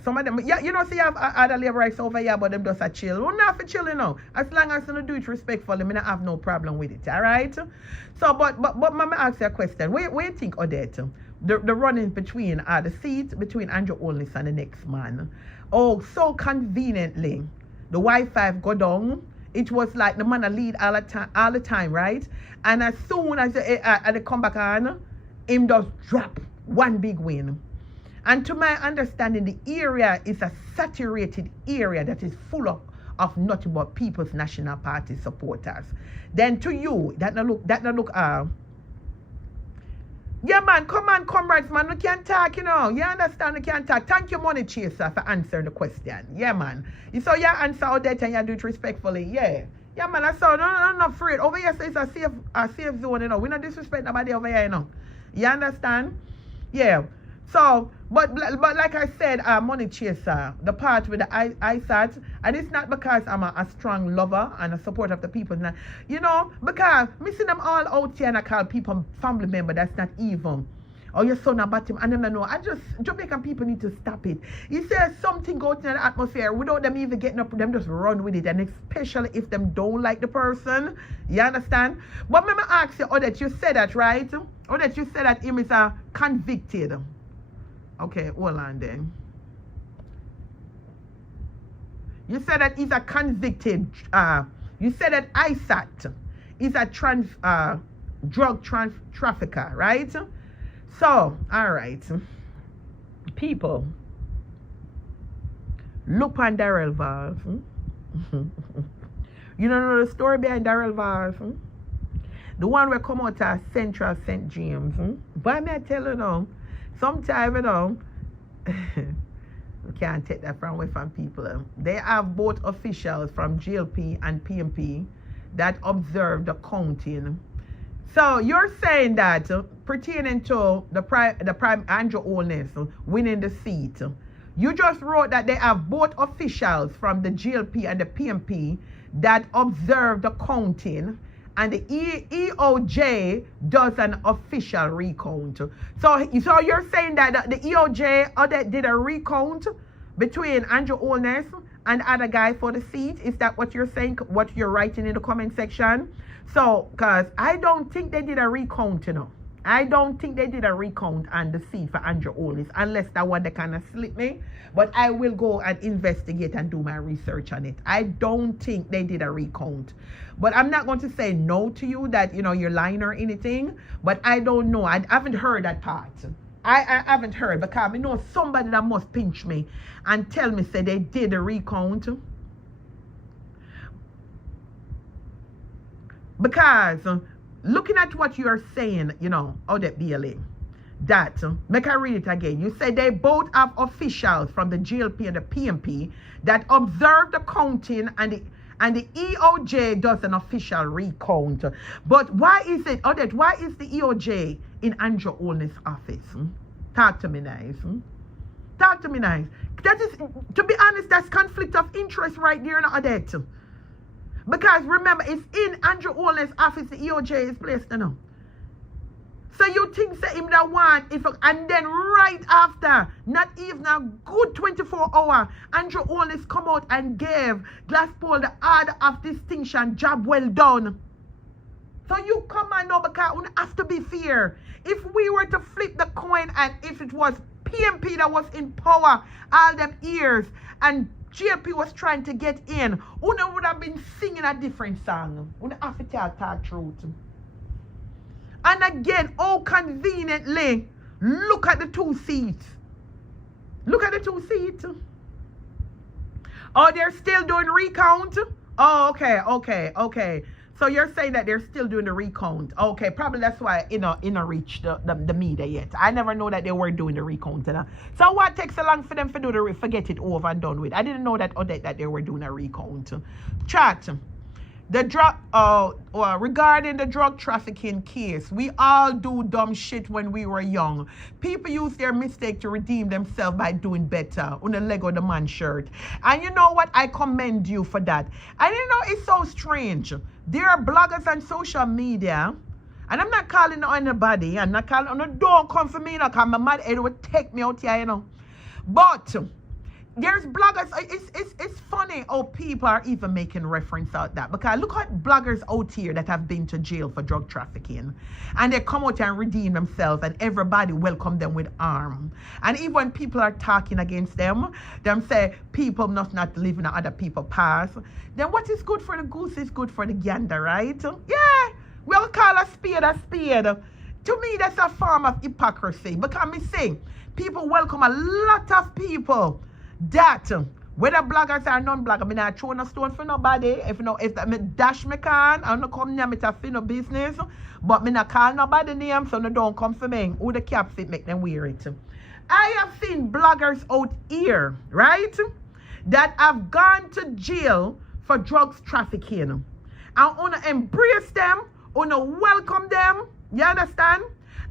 some of them, yeah, you know, see, you have other laborites over here, but them just a chill. We're not for chilling now. As long as you do it respectfully, I have no problem with it, all right? So, but let me ask you a question. What do you think, Odette? The running between the seats between Andrew Holness and the next man. Oh, so conveniently, the Wi-Fi go down. It was like the man a lead all the time, right? And as soon as they come back on, him just drop one big win. And to my understanding, the area is a saturated area that is full of nothing but People's National Party supporters. Then to you, that not look yeah, man, come on, comrades, man. We can't talk, you know. You understand? We can't talk. Thank you, Money Chaser, for answering the question. Yeah, man. You saw your answer out there and you do it respectfully. Yeah. Yeah, man. I saw. No, I'm not afraid. Over here, it's a safe zone, you know. We don't disrespect nobody over here, you know. You understand? Yeah. So, but like I said, Money Chaser, the part with the ISAT, and it's not because I'm a strong lover and a supporter of the people, you know, because me see them all out here and I call people family member, that's not evil. Or your son about him, and them know. Jamaican people need to stop it. You say something goes in the atmosphere without them even getting up, them just run with it, and especially if them don't like the person, you understand? But let me ask you, Odette, you said that, right? Odette, you said that him is a convicted. Okay, hold on then. You said that he's a convicted, you said that ISAT is a drug trafficker, right? So, all right. People, look on Darrell Valve. You don't know the story behind Darrell Valve? The one where come out of Central St. James. But may I tell you now, sometimes, you know, we can't take that from people. They have both officials from JLP and PMP that observe the counting. So you're saying that pertaining to the prime Andrew Holness winning the seat, you just wrote that they have both officials from the JLP and the PMP that observe the counting, and the EOJ does an official recount. So you're saying that the EOJ did a recount between Andrew Holness and the other guy for the seat? Is that what you're saying, what you're writing in the comment section? So, because I don't think they did a recount, you know. I don't think they did a recount on the seat for Andrew Holness, unless that one they kind of slip me. But I will go and investigate and do my research on it. I don't think they did a recount. But I'm not going to say no to you that, you know, you're lying or anything. But I don't know. I haven't heard that part. I haven't heard, because I know somebody that must pinch me and tell me, say they did a recount. Because looking at what you are saying, you know, Odette BLA, that, make I read it again. You say they both have officials from the JLP and the PMP that observe the counting, and the EOJ does an official recount. But why is it, Odette, why is the EOJ in Andrew Holness' office? Talk to me nice. Talk to me nice. That is, to be honest, that's conflict of interest right there, Odette. Because remember, it's in Andrew Holness' office the EOJ is placed, you know. So you think say him that one, if and then right after, not even a good 24 hours, Andrew Holness come out and gave Glasspool the order of distinction, job well done. So you come and know because we have to be fair. If we were to flip the coin and if it was PMP that was in power all them years and JLP was trying to get in, Una would have been singing a different song. Una have to talk truth. And again, oh conveniently, look at the 2 seats. Look at the 2 seats. Oh, they're still doing recount? Oh, okay. So you're saying that they're still doing the recount. Okay, probably that's why reach the media yet. I never know that they were doing the recount. So what takes so long for them to do the forget it over and done with? I didn't know that that they were doing a recount. Chat. The drug regarding the drug trafficking case, we all do dumb shit when we were young. People use their mistake to redeem themselves by doing better. On the Lego the man shirt. And you know what? I commend you for that. I didn't know it's so strange. There are bloggers on social media, and I'm not calling on anybody. I'm not calling on don't come for me, because my mad head would take me out here, But there's bloggers, it's funny how people are even making reference out that, because look at bloggers out here that have been to jail for drug trafficking and they come out and redeem themselves and everybody welcome them with arm. And even when people are talking against them say people must not live in other people's past, then what is good for the goose is good for the gander, right? Yeah, we'll call a spade a spade. To me, that's a form of hypocrisy, because me say people welcome a lot of people that whether bloggers or non-bloggers, I not throw no stone for nobody. If me dash me can, I don't come near me to fit no business. But me not call nobody name, so no don't come for me. Who the cap fit make them wear it. I have seen bloggers out here, right, that have gone to jail for drugs trafficking. I want to embrace them, want to welcome them. You understand?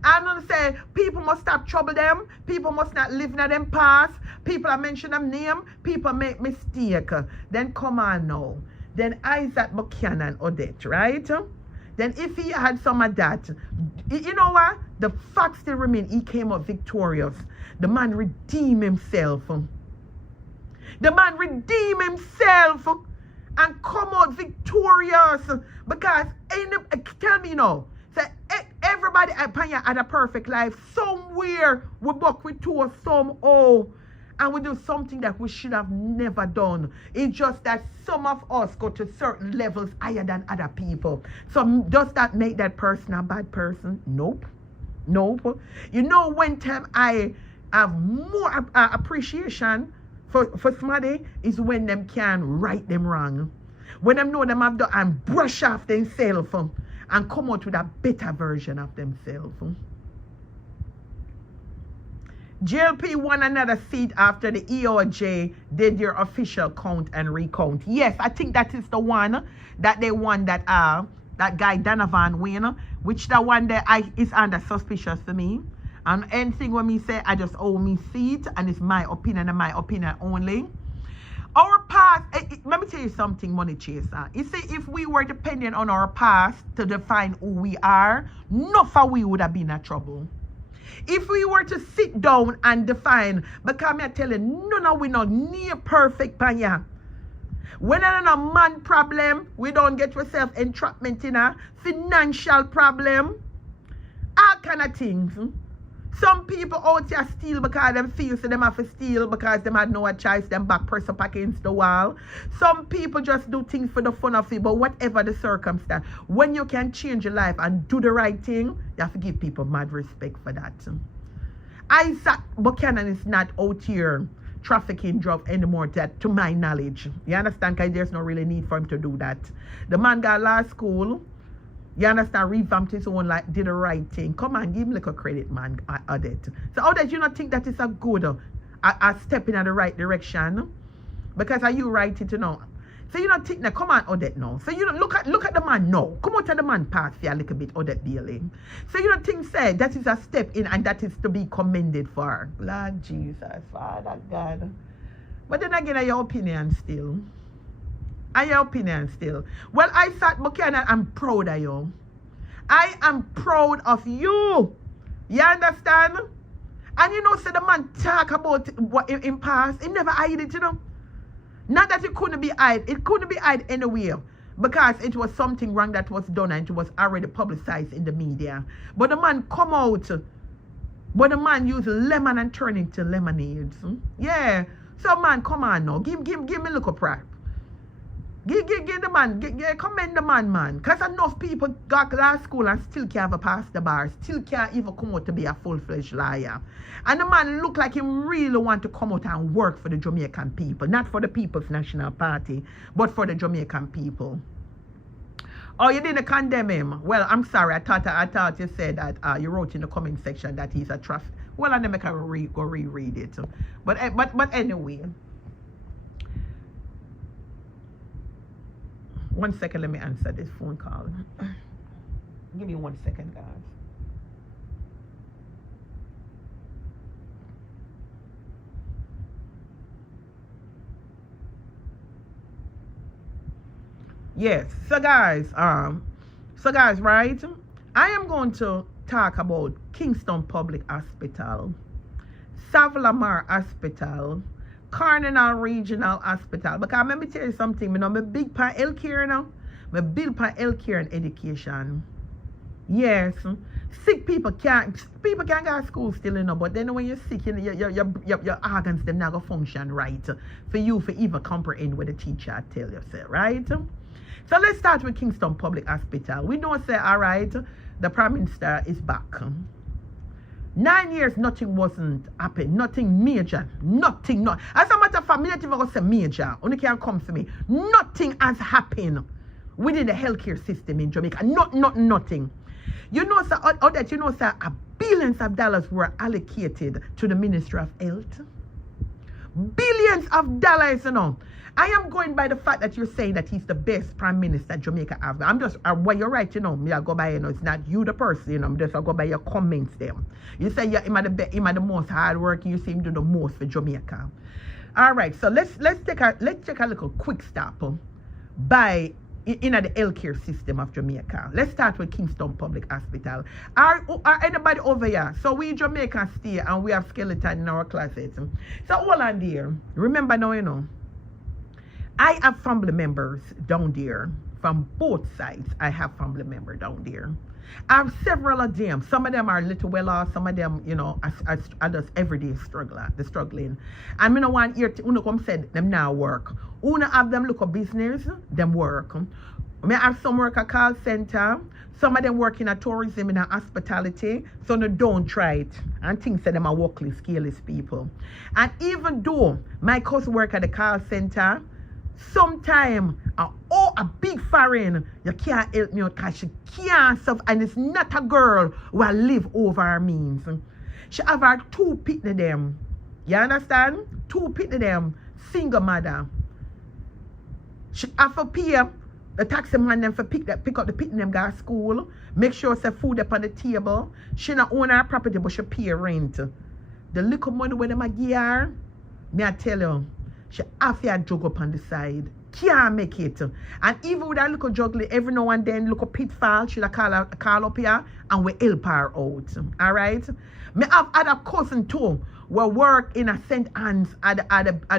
I'm going to say people must stop trouble them. People must not live in them past. People are mention them name. People make mistake. Then come on now. Then Isaac Buchanan Odette, right? Then if he had some of that, you know what? The fact still remain. He came out victorious. The man redeemed himself. The man redeemed himself and come out victorious. Because, tell me now, so everybody at Panya had a perfect life. Somewhere we buck with two or somehow. And we do something that we should have never done. It's just that some of us go to certain levels higher than other people. So does that make that person a bad person? Nope. Nope. You know, when time I have more appreciation for somebody is when them can right them wrong. When them know them have done and brush off themselves and come out with a better version of themselves. JLP won another seat after the EOJ did their official count and recount. Yes, I think that is the one that they won that guy Donovan win, which the one that is under suspicious for me. And anything when me say I just owe me seat and it's my opinion and my opinion only. Our past, let me tell you something, Money Chaser. You see, if we were dependent on our past to define who we are, none of we would have been in trouble. If we were to sit down and define, because I tell you, none of we not near perfect panya. When I a man problem, we don't get yourself entrapment in a financial problem, all kind of things. Some people out here steal because them feel so them have to steal because them had no choice, them back press up against the wall. Some people just do things for the fun of it, but whatever the circumstance, when you can change your life and do the right thing, you have to give people mad respect for that. Isaac Buchanan is not out here trafficking drugs anymore, that to my knowledge. You understand? Because there's no really need for him to do that. The man got law school. You understand? Revamped his own life, did the right thing. Come on, give him like a credit, man, Odette. So Odette, you not think that is a good a step in the right direction? Because are you right to know? So you don't think that, come on, Odette, no. So you don't look at the man now. Come out to the man pass for a little bit, Odette Bailey. So you don't think, say, that is a step in and that is to be commended for. Lord Jesus, Father God. But then again, are your opinion still? Are your opinion still? Well, Isaac Buchanan, I'm proud of you. I am proud of you. You understand? And you know, say the man talk about what in past, he never hide it, you know. Not that it couldn't be hide, it couldn't be hide anywhere. Because it was something wrong that was done and it was already publicized in the media. But the man come out, but the man used lemon and turn into lemonades. Yeah. So man, come on now. Give me a little pride. Give the man, commend the man. Because enough people got to law school and still can't pass the bar, still can't even come out to be a full-fledged liar. And the man look like he really want to come out and work for the Jamaican people. Not for the People's National Party, but for the Jamaican people. Oh, you didn't condemn him? Well, I'm sorry. I thought you said that you wrote in the comment section that he's a trust. Well, and then I can go reread it. But anyway. 1 second, let me answer this phone call. Give me 1 second, guys. Yes, so guys, right? I am going to talk about Kingston Public Hospital, Savlamar Hospital, Cardinal Regional Hospital. Because let me tell you something, I'm a big pan healthcare now. I'm a big pan healthcare and education. Yes. Sick people can't go to school still, you know, but then when you're sick, you know, your organs them not gonna function right for you for even comprehend what the teacher tell you, say, right? So let's start with Kingston Public Hospital. We know say, all right, the Prime Minister is back. 9 years, nothing wasn't happened. Nothing major. Nothing. No. As a matter of fact, I'm not even going to say major. Only can come for me. Nothing has happened within the healthcare system in Jamaica. Nothing. You know, sir, Odette, you know, sir, billions of dollars were allocated to the Ministry of Health. Billions of dollars, you know. I am going by the fact that you're saying that he's the best prime minister Jamaica has. I'm just, well, you're right, you know, me I go by, you know, it's not you the person, you know, I'm just, I go by your comments them. You say yeah, him are the most hard working, you see him do the most for Jamaica. All right, so let's take a little quick stop by in the healthcare system of Jamaica. Let's start with Kingston Public Hospital. Are anybody over here? So we Jamaican stay and we have skeleton in our closets. So hold on there. Remember now, you know, I have family members down there from both sides. I have family members down there. I have several of them. Some of them are a little well off. Some of them, you know, are just everyday struggling. And I don't want here to come said them now work. Una have them look at business, them work. I have some work at call center. Some of them work in a tourism and a hospitality. So no, don't try it. And think that them are workless, scaleless people. And even though my cousin work at the call center, sometime a big foreign, you can't help me out because she can't suffer, and it's not a girl who will live over her means. She have her 2 pitney them. You understand? 2 pitney them, single mother. She have to pay the taxi man them for pick up the pitney them go to school, make sure say food up on the table. She not own her property but she pay rent. The little money when them a give her, me I tell you, she have to juggle up on the side. Can't make it. And even with that little juggling, every now and then, look a pitfall, she'll call up here and we help her out. Alright? Me have other cousin too, who work in a St. Anne's at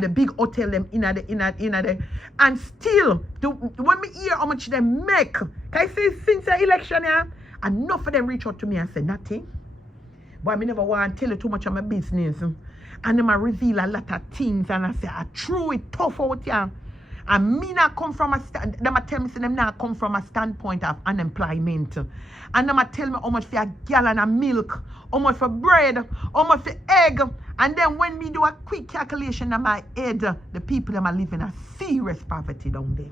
the big hotel them in the and still when me hear how much they make, can I say since the election here, enough of them reach out to me and say nothing. But I never want to tell you too much of my business. And them reveal a lot of things and I say, I true it tough out here. And me not come from them tell me say them not come from a standpoint of unemployment. And them tell me how much for a gallon of milk, how much for bread, how much for egg. And then when me do a quick calculation in my head, the people them are living a serious poverty down there.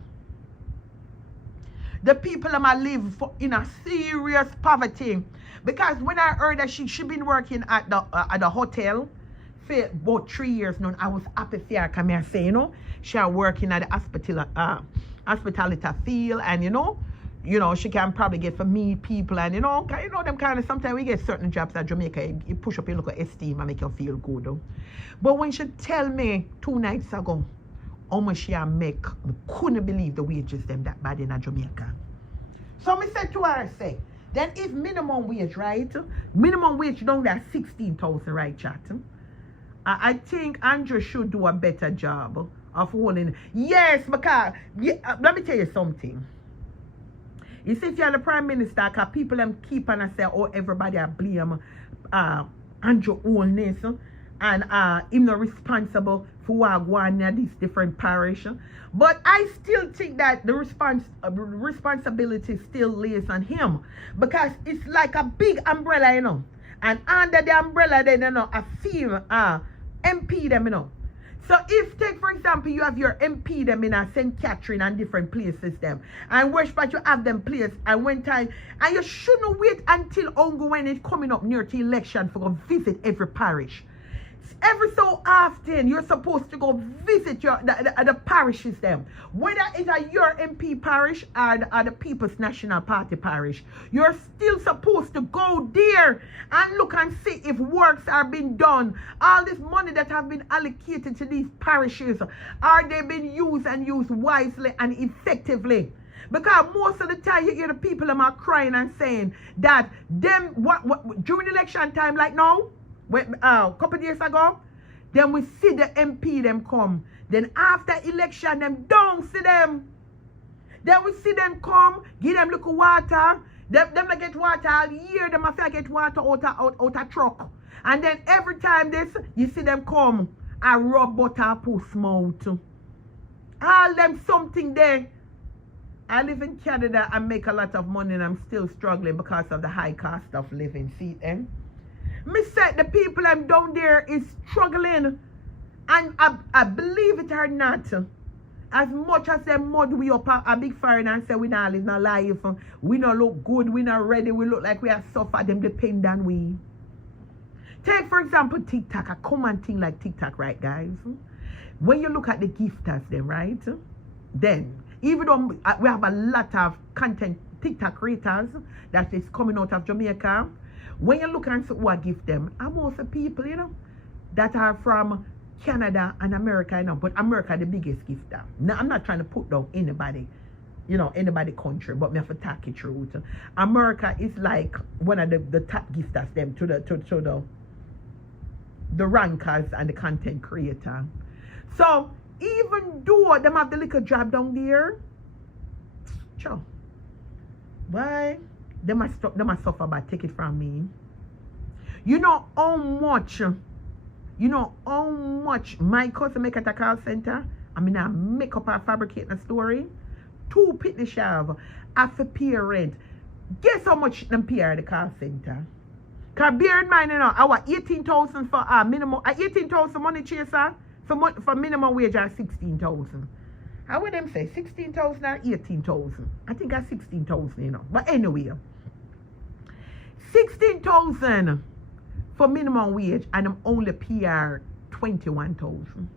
The people them are live in a serious poverty. Because when I heard that she been working at the hotel for about 3 years now, I was happy for her. Come here say, you know, she are working at the hospitality field, and you know, she can probably get for meet people, and you know them kind of, sometimes we get certain jobs at Jamaica, you push up your local esteem and make you feel good though. But when she tell me 2 nights ago how much she make, I couldn't believe the wages them that bad in Jamaica. So me said to her, say, Then if minimum wage, right? Minimum wage down there 16,000, right, chat? I think Andrew should do a better job of holding. Yes, because let me tell you something. You see, if you're the prime minister, because people them keep on and say, oh, everybody are blame Andrew Holness and him not responsible for what going in these different parish. But I still think that the responsibility still lays on him, because it's like a big umbrella, you know. And under the umbrella, then, you know, a few MP them, you know. So if, take for example, you have your MP them in St. Catherine and different places them, and wish but you have them placed, and one time, and you shouldn't wait until ongo when it's coming up near to election for go visit every parish. Every so often, you're supposed to go visit the parishes them. Whether it's your MP parish or the People's National Party parish, you're still supposed to go there and look and see if works are being done. All this money that have been allocated to these parishes, are they being used and used wisely and effectively? Because most of the time you hear the people them are crying and saying that them what during election time like now, a couple of years ago, then we see the MP them come. Then after election, them don't see them. Then we see them come, give them little water. Them not get water all year. Them have to get water out a truck. And then every time this, you see them come and rub butter puss mouth. All them something there. I live in Canada and make a lot of money, and I'm still struggling because of the high cost of living. See them? Me said the people I'm down there is struggling, and I believe it or not, as much as they mud we up a big foreign and say we not live no life, we not look good, we not ready, we look like we are suffered, them depend on we. Take for example TikTok, a common thing like TikTok, right guys? When you look at the gifters them, right? Then, even though we have a lot of content TikTok creators that is coming out of Jamaica, when you look and see who I give them, are most of people, you know, that are from Canada and America, you know, but America the biggest gifter. Now, I'm not trying to put down anybody, you know, anybody country, but me have to talk it through. America is like one of the top gifters them to the rankers and the content creator. So even though them have the little job down there, sure, why? They must suffer, but take it from me. You know how much my cousin make at a call center? I mean, I make up or fabricate a story. 2 pitney shave after pay rent. Guess how much them pay at the call center? Because bear in mind, you know, our 18,000 for minimum, 18,000 money chaser for minimum wage are 16,000. How would them say 16,000 or 18,000? I think that's 16,000, you know. But anyway, 16,000 for minimum wage, and I'm only PR 21,000.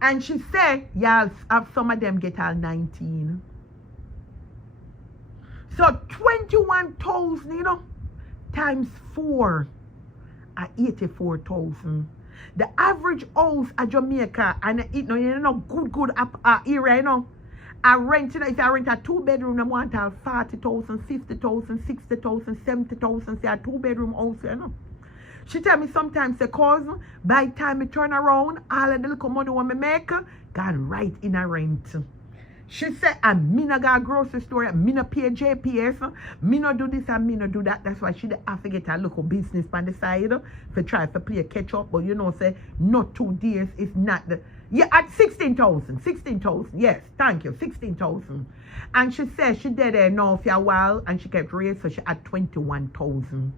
And she said, yeah, have some of them get all 19. So 21,000, you know, times 4 are 84,000. The average house at Jamaica, and you know, good area, you know, I rent, you know, if I rent a 2-bedroom, I want 40,000, 50,000, 60,000, 70,000, say a 2-bedroom house, you know. She tell me sometimes, because by the time I turn around, all of the little money when I make, gone right in a rent. She said, and me not got a grocery store, me not pay JPS, me not do this and me not do that. That's why she have to get a local business on the side for try to play catch up. But you know, say, not 2 days, it's not the, yeah, at 16,000, yes, thank you, 16,000. And she said she did it now for a while, and she kept raised, so she had 21,000.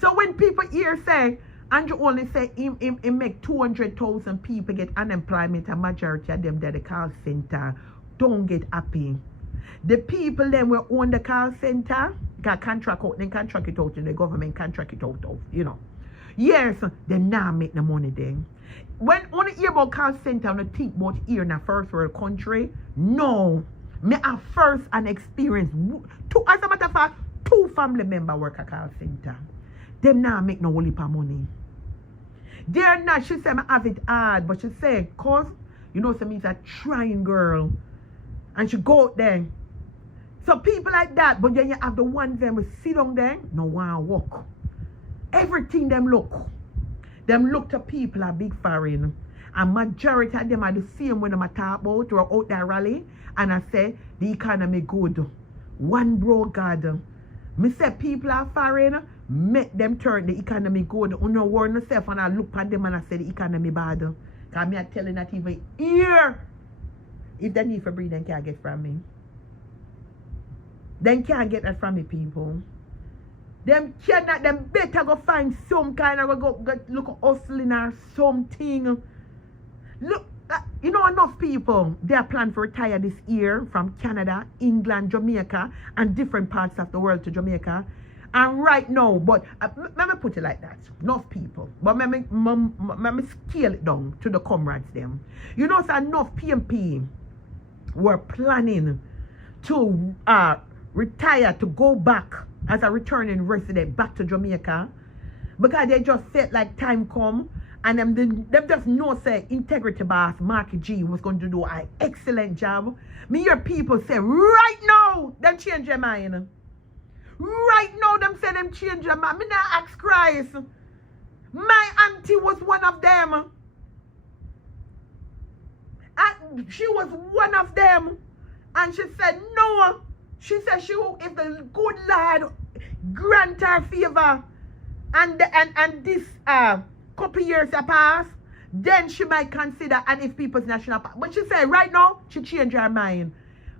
So when people here say, Andrew only say he make 200,000 people get unemployment, a majority of them at the call center, don't get happy. The people then will own the call center, got contract out, then contract it out, and the government contract it out, you know. Yes, they now make the money then. When on the hear about call center, on the think about here in a first world country, no. Me have first an experience. As a matter of fact, 2 family members work at call center. Them now make no whole heap of money. They're not, she said, I have it hard, but she said, cause, you know, some is a trying girl. And she go out there. So people like that, but then you have the ones them who sit down there, no one walk. Everything them look to people are big foreign. And majority of them are the same when I talk about or out there rally. And I say the economy good. One bro God. Me say people are foreign, make them turn the economy good. You know, warn yourself and I look at them and I say the economy bad. Because me are telling that even here. If they need for breed, then can't get from me. Then can't get that from me, people. Them cannot, them better go find some kind of go look hustling or something. Look, you know, enough people, they are planning to retire this year from Canada, England, Jamaica, and different parts of the world to Jamaica. And right now, but let me put it like that, enough people. But let me scale it down to the comrades them. You know, so enough PMP were planning to retire, to go back as a returning resident back to Jamaica. Because they just felt like time come. And them just know say integrity boss Marky G was going to do an excellent job. Me hear people say right now them change their mind. Right now them say them change their mind. Me not ask Christ. My auntie was one of them. And she was one of them. And she said no. She said she will, if the good Lord grant her favor and this couple years have passed, then she might consider and if people's national park. But she said right now, she changed her mind.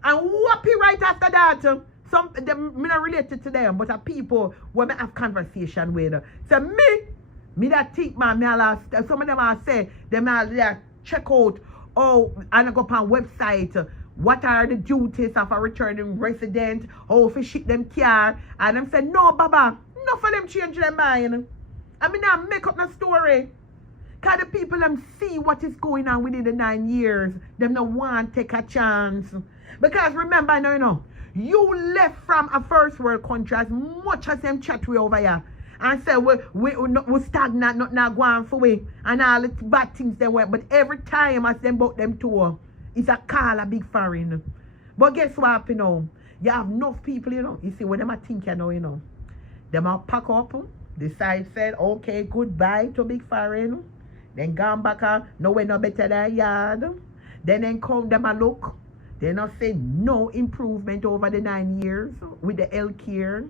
And whoopee right after that, some them me not related to them, but people when I have conversation with. So me that think man, some of them are say, them are check out, oh, and I go up on website, what are the duties of a returning resident, how if ship them car, and them say, no, Baba, enough of them change their mind. I mean, I make up the story. Because the people them see what is going on within the 9 years. Them no want to take a chance. Because remember now, you know, you left from a first world country as much as them chat we over here. And say we stagnant, not going for we. And all the bad things they went. But every time as them bout them tour, it's a call a big foreign. But guess what happen now? You have enough people, you know. You see, when them are thinking now, you know. Them are pack up. Decide said, okay, goodbye to big foreign. Then gone back, no way no better than yard. Then come them a look. They not say no improvement over the 9 years with the health care.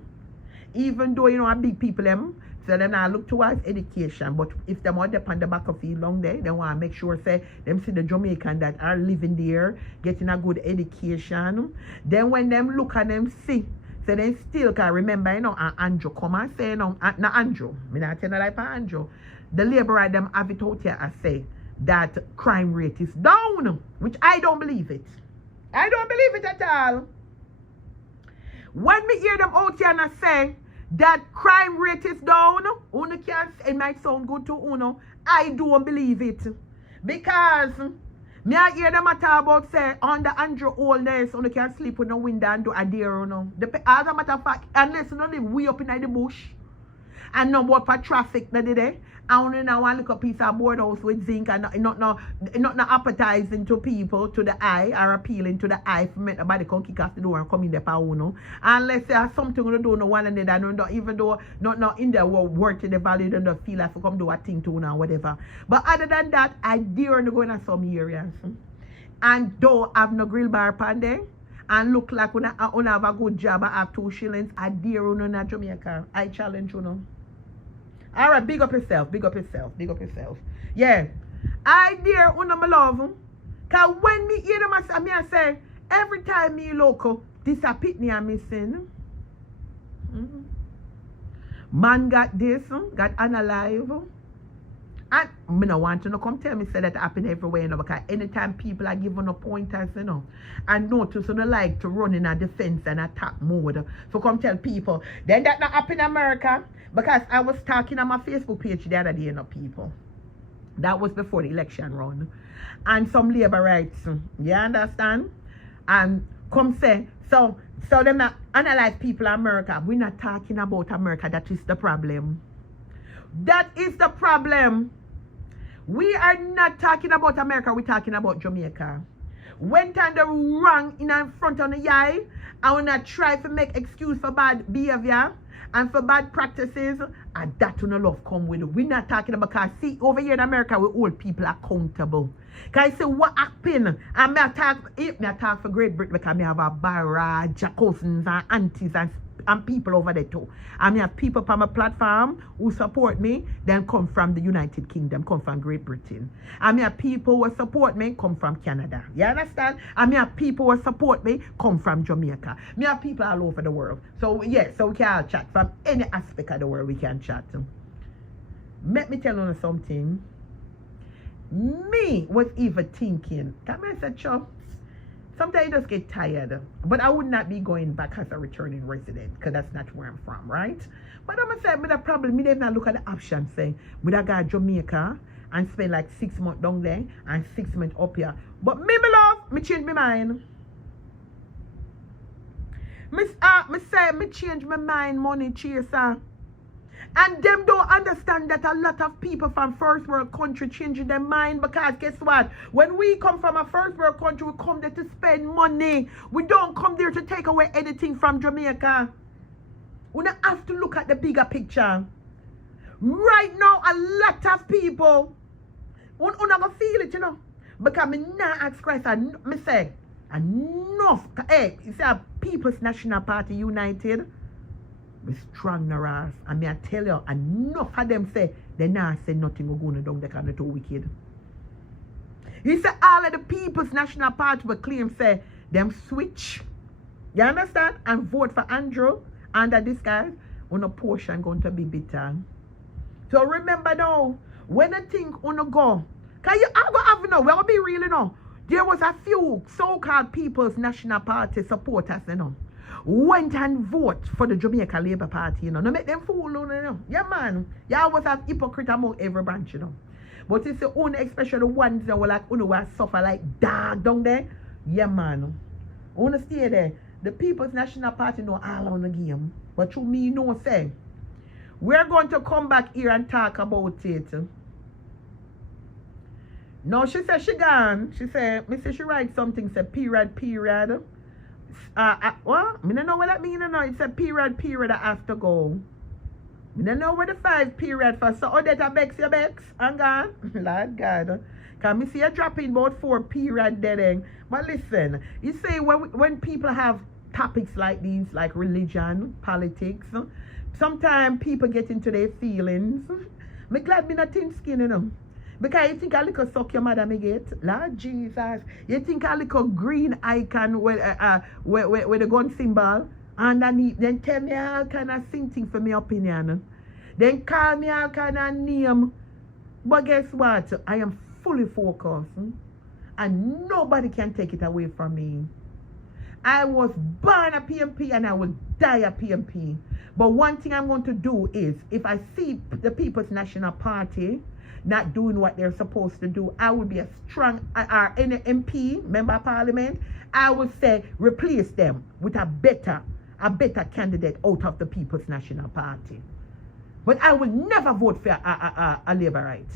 Even though, you know, a big people them, so then I look towards education. But if them are depend the back of field long day, they want to make sure say them see the Jamaican that are living there, getting a good education. Then when them look at them see, so they still can remember, you know, Andrew come and say, you know, not Andrew, me not tell you like Andrew. The labor them have it out here and say that crime rate is down, which I don't believe it. I don't believe it at all. When me hear them out here and I say that crime rate is down, Uno can't, it might sound good to Uno, I don't believe it. Because me I hear them talk about say under Andrew oldness, Uno can't sleep with no window and do a deer, you know. As a matter of fact, unless you don't live way up in the bush and no more for traffic that day. I only now want to look a piece of board house with zinc and not appetizing to people, to the eye, or appealing to the eye for me nobody can kick off the door and come in there for uno. Unless there's something you do no one and then don't even though not in there worth the value, they don't feel like to come do a thing to uno or whatever. But other than that, I dare to go in some areas. And don't have no grill bar pan there. And look like when I have a good job, I have 2 shillings. I dare uno in Jamaica. I challenge uno. All right, big up yourself, big up yourself, big up yourself. Yeah, I dare uno my love. Because when me hear them, I say, every time me look, this a pitney I'm missing. Man got this, got unalive. And me no want to come tell me say that happen everywhere, you know, because anytime people are giving no pointers, you know, and notice you don't like to run in a defense and attack mode. So come tell people, then that not happen in America. Because I was talking on my Facebook page the other day, you know, people. That was before the election run. And some labor rights, you understand? And come say, so them analyze people in America. We're not talking about America, that is the problem. That is the problem. We are not talking about America, we're talking about Jamaica. went on the wrong in front of the eye, I will not try to make excuse for bad behavior and for bad practices, and that will not love come with it. We're not talking about, because see, over here in America, we hold people accountable. Because I say, what happened? And I talk for Great Britain, because I have a barrage of cousins and aunties and people over there too. And I have people on my platform who support me, then come from the United Kingdom, come from Great Britain. And I have people who support me, come from Canada. You understand? And I have people who support me, come from Jamaica. I have people all over the world. So yes, so we can all chat. From any aspect of the world we can chat. Let me tell you something. Me was even thinking, come I said, Chop, sometimes you just get tired. But I would not be going back as a returning resident, because that's not where I'm from, right? But I'm going to say, with a problem, me not look at the option, saying, would I go to Jamaica and spend like 6 months down there and 6 months up here? But me, my love, me change my mind. Me say, me change my mind, money chaser. And them don't understand that a lot of people from first world country changing their mind, because guess what? When we come from a first world country, we come there to spend money. We don't come there to take away anything from Jamaica. We don't have to look at the bigger picture. Right now, a lot of people, we don't feel it, you know. Because me not ask Christ, me say, enough. Hey, you see, People's National Party United, be strong no ass. And me I tell you, enough of them say they not say nothing will go down, they can't do wicked. He said all of the People's National Party will claim say them switch. You understand? And vote for Andrew under this guy, on a portion going to be bitter. So remember now, when I think on a go, can you have you know, we'll be real, you know. There was a few so-called People's National Party supporters, you know, went and vote for the Jamaica Labour Party, you know. No make them fool, you know. Yeah, man. You always have hypocrite among every branch, you know. But it's the only, especially the ones that were like, you know, who suffer like dog down there. Yeah, man. I want to stay there. The People's National Party know all on the game. But to me, you know, say, we're going to come back here and talk about it. No, she said she gone. She said, me say she write something, say period. What? Me don't know what that mean, you know. It's a period I have to go. Me don't know where the 5 period for. So, that bex your bex and gone. Lord God. Can me see you dropping about 4 period then. But listen, you see, when people have topics like these, like religion, politics, sometimes people get into their feelings. Me glad me not thin skin, you know. Because you think a little suck your mother me get. Lord Jesus. You think a little green icon with the gun symbol underneath. Then tell me all kind of thing for my opinion. Then call me all kind of name. But guess what? I am fully focused. And nobody can take it away from me. I was born a PMP and I will die a PMP. But one thing I'm going to do is, if I see the People's National Party not doing what they're supposed to do, I will be a strong MP, member of parliament. I will say replace them with a better candidate out of the People's National Party. But I will never vote for a Labour right.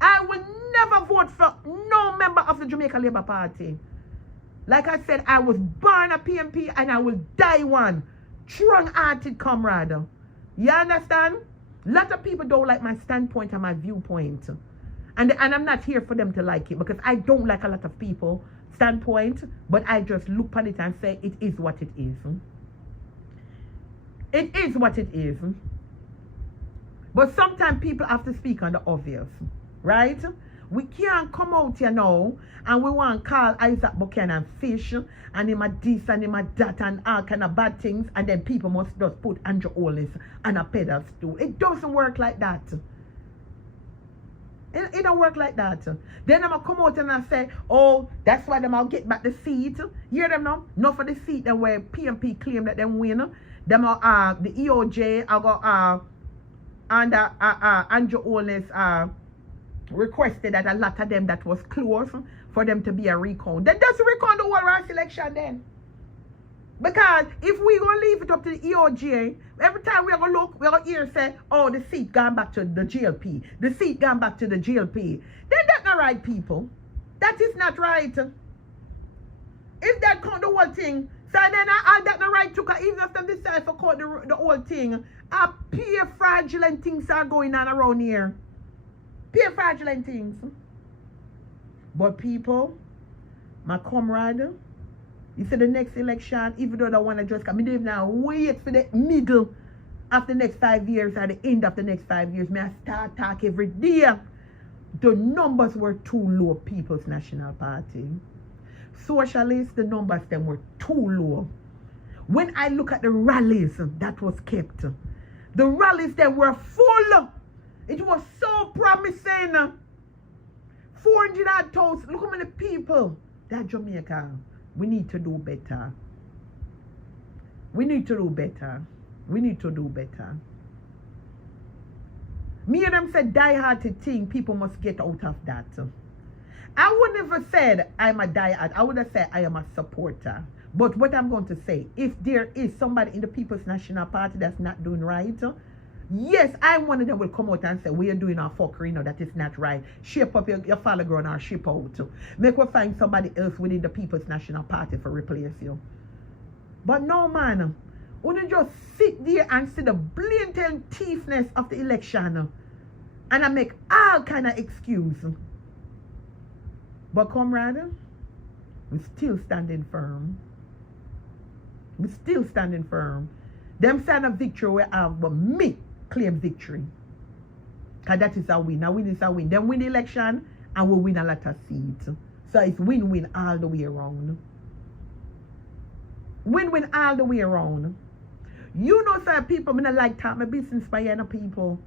I will never vote for no member of the Jamaica Labour Party. Like I said, I was born a PMP and I will die one. Strong-hearted comrade. You understand? A lot of people don't like my standpoint and my viewpoint. And I'm not here for them to like it, because I don't like a lot of people standpoint, but I just look at it and say it is what it is. It is what it is. But sometimes people have to speak on the obvious, right? We can't come out here now and we want to call Isaac Buchanan fish and him a this and him a that and all kind of bad things, and then people must just put Andrew Hollis on a pedestal. It doesn't work like that. It don't work like that. Then I'm going to come out and I say, oh, that's why them all get back the seat. Hear them now? Not for the seat that where PMP claim that them win. Them are the EOJ under Andrew Hollis requested that a lot of them that was close for them to be a recount. Then just recount the whole Ross election then. Because if we gonna leave it up to the EOJ, every time we're gonna look, we're gonna hear say, oh, the seat gone back to the JLP. The seat gone back to the JLP. Then that's not right, people. That is not right. If that count the whole thing, so then I that the right to, even if them decide to count the whole thing, I pay fraudulent things are going on around here. Pay fraudulent things. But people, my comrade, you said the next election, even though they want to just come, I don't now wait for the middle of the next 5 years or the end of the next 5 years. May I start talk every day. The numbers were too low, People's National Party. Socialists, the numbers them were too low. When I look at the rallies that was kept, the rallies them were full. It was so promising. 400,000. Look how many people. That Jamaica. We need to do better. We need to do better. We need to do better. Me and them said die-hearted thing, people must get out of that. I would never said I'm a die-hard. I would have said I am a supporter. But what I'm going to say, if there is somebody in the People's National Party that's not doing right, yes, I'm one of them will come out and say, we are doing our fuckery, you know, that is not right. Shape up your follow ground or ship out. Make us find somebody else within the People's National Party for replace you. But no, man. Wouldn't just sit there and see the blatant thiefness of the election and I make all kind of excuse. But comrade, we still standing firm. We still standing firm. Them sign of victory we have, but me claim victory. Because that is a win. A win is a win. Them win the election and we win a lot of seats. So it's win-win all the way around. Win-win all the way around. You know, sir, people, I don't like talk my business by other people.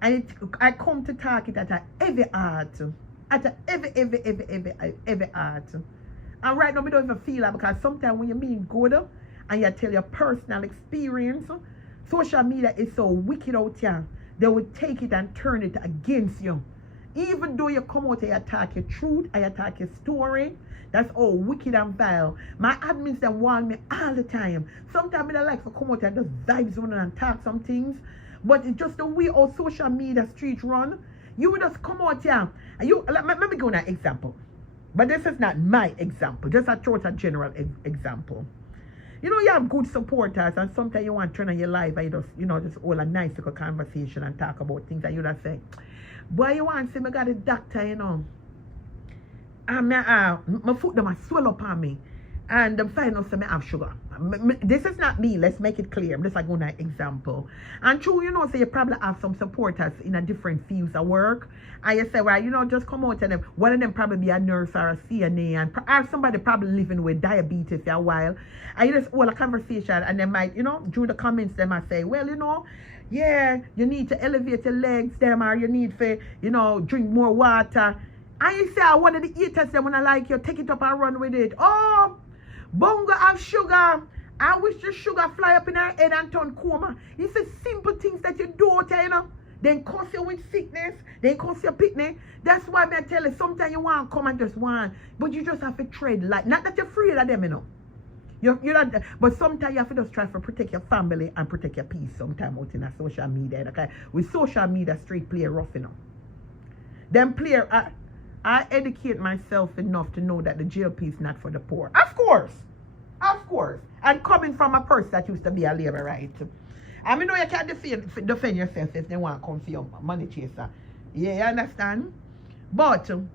And I come to talk it at a heavy heart. At a heavy heart. And right now, I don't even feel that because sometimes when you mean good and you tell your personal experience, social media is so wicked out here. They will take it and turn it against you. Even though you come out and you attack your truth, and you attack your story, that's all wicked and vile. My admins them warn me all the time. Sometimes I don't like to come out and just vibes on and talk some things. But it's just the way our social media street run. You will just come out here. And you, let me give you an example. But this is not my example. Just a total general example. You know, you have good supporters and sometimes you want to turn on your live and you just hold a nice little conversation and talk about things that you just say, boy, you want to say, I got a doctor, you know. And my foot them swell up on me. And them find out I have sugar. This is not me, let's make it clear. I'm just like going to example. And true, you know, so you probably have some supporters in a different fields of work. And you say, well, you know, just come out and them, one of them probably be a nurse or a CNA and or somebody probably living with diabetes for a while. And you just hold a conversation and they might, you know, through the comments they might say, well, you know, yeah, you need to elevate your legs them or you need to, you know, drink more water. And you say, one of the eaters them when I like you, take it up and run with it. Oh, BonGo have sugar. I wish the sugar fly up in her head and turn coma. It's the simple things that you do, you know. Then cause you with sickness. Then cause you picnic. That's why I tell you, sometimes you want to come and just want. But you just have to tread light. Not that you're afraid of them, you know. You're not, but sometimes you have to just try to protect your family and protect your peace sometimes out in a social media. Okay? With social media, street play rough, you know. Them player, I educate myself enough to know that the JLP is not for the poor. Of course. Of course. And coming from a person that used to be a labor right. I mean, know you can't defend yourself if they want to come for your money chaser. Yeah, you understand? But, you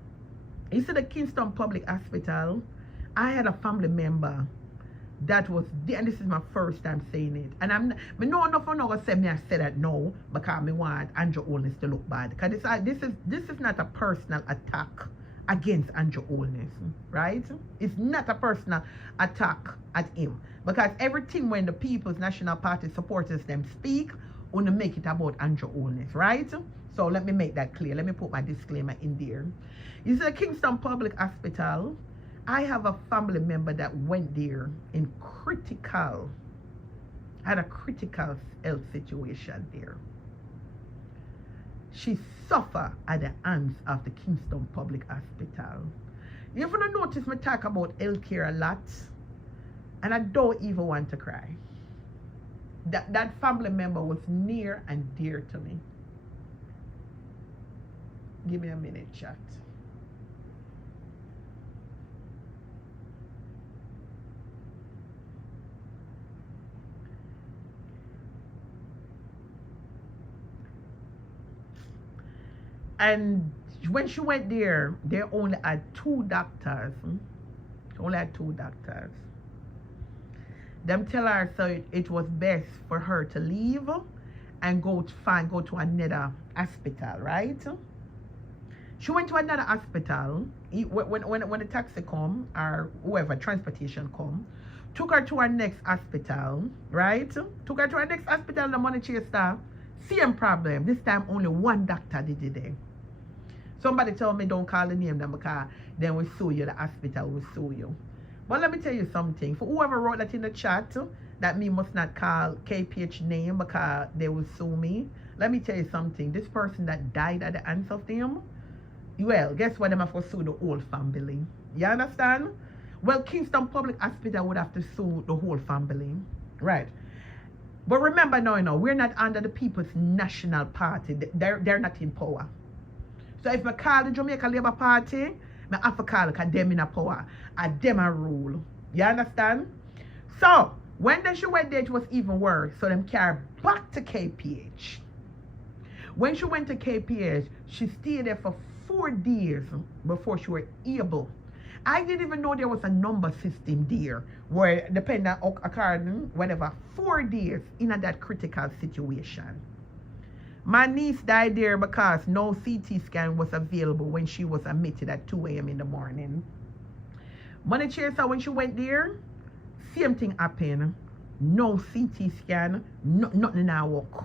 see the Kingston Public Hospital, I had a family member that was there, and this is my first time saying it. And I know enough for now to say me I said that no, because I want Andrew Holness to look bad. Because this is not a personal attack against Andrew Holness, right? It's not a personal attack at him. Because everything when the People's National Party supporters them speak, want to make it about Andrew Holness, right? So let me make that clear. Let me put my disclaimer in there. You see the Kingston Public Hospital, I have a family member that went there in had a critical health situation there. She suffered at the hands of the Kingston Public Hospital. You ever notice me talk about healthcare a lot? And I don't even want to cry. That family member was near and dear to me. Give me a minute, chat. And when she went there, they only had 2 doctors. Only had 2 doctors. Them tell her so it was best for her to leave and go to another hospital, right? She went to another hospital. When the taxi come or whoever transportation come, took her to her next hospital, right? Took her to her next hospital. The money chaser, same problem. This time only 1 doctor did it there. Somebody told me don't call the name them because then we sue you. The hospital will sue you. But let me tell you something. For whoever wrote that in the chat, that me must not call KPH name because they will sue me. Let me tell you something. This person that died at the hands of them, well, guess what? Them have to sue the whole family. You understand? Well, Kingston Public Hospital would have to sue the whole family. Right. But remember now, we're not under the People's National Party. They're not in power. So if I call the Jamaica Labour Party, I have to call because them in a power. And them a rule. You understand? So, when she went there, it was even worse. So them carried back to KPH. When she went to KPH, she stayed there for 4 days before she was able. I didn't even know there was a number system there where depending on according whatever 4 days in that critical situation. My niece died there because no CT scan was available when she was admitted at 2 a.m. in the morning. Money chaser, when she went there, same thing happened. No CT scan, nothing now work.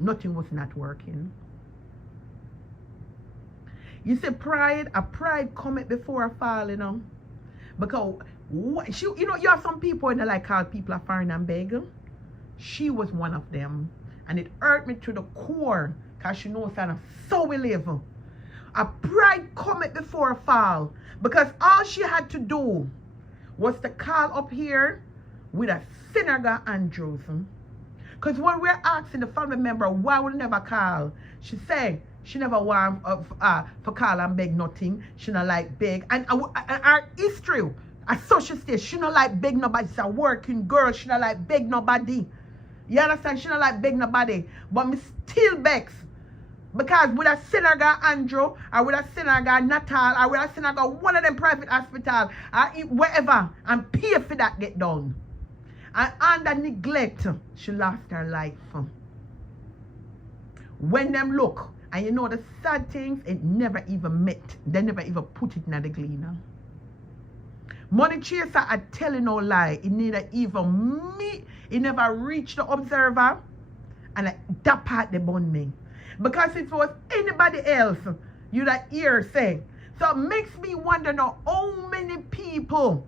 Nothing was not working. You see, pride cometh before a fall, you know. Because, you have some people that like call people a foreign and beg. She was one of them. And it hurt me to the core because she knows that so we live. A pride cometh before a fall. Because all she had to do was to call up here with a synagogue Andrews. Because when we're asking the family member why we never call, she said she never want for call and beg nothing. She not like beg. And our history, as so she says, she not like beg nobody. She's a working girl. She not like beg nobody. You understand? She not like beg nobody. But me still begs. Because with a synagogue Andrew, or with a synagogue Natal, or with a synagogue one of them private hospital, or wherever, and pay for that get done. And under neglect, she lost her life. When them look, and you know the sad things, it never even met. They never even put it in the gleaner. Money chaser are telling no lie. It neither even me, it never reached the observer, and that part they bun me. Because if it was anybody else, you'd hear say. So it makes me wonder now how many people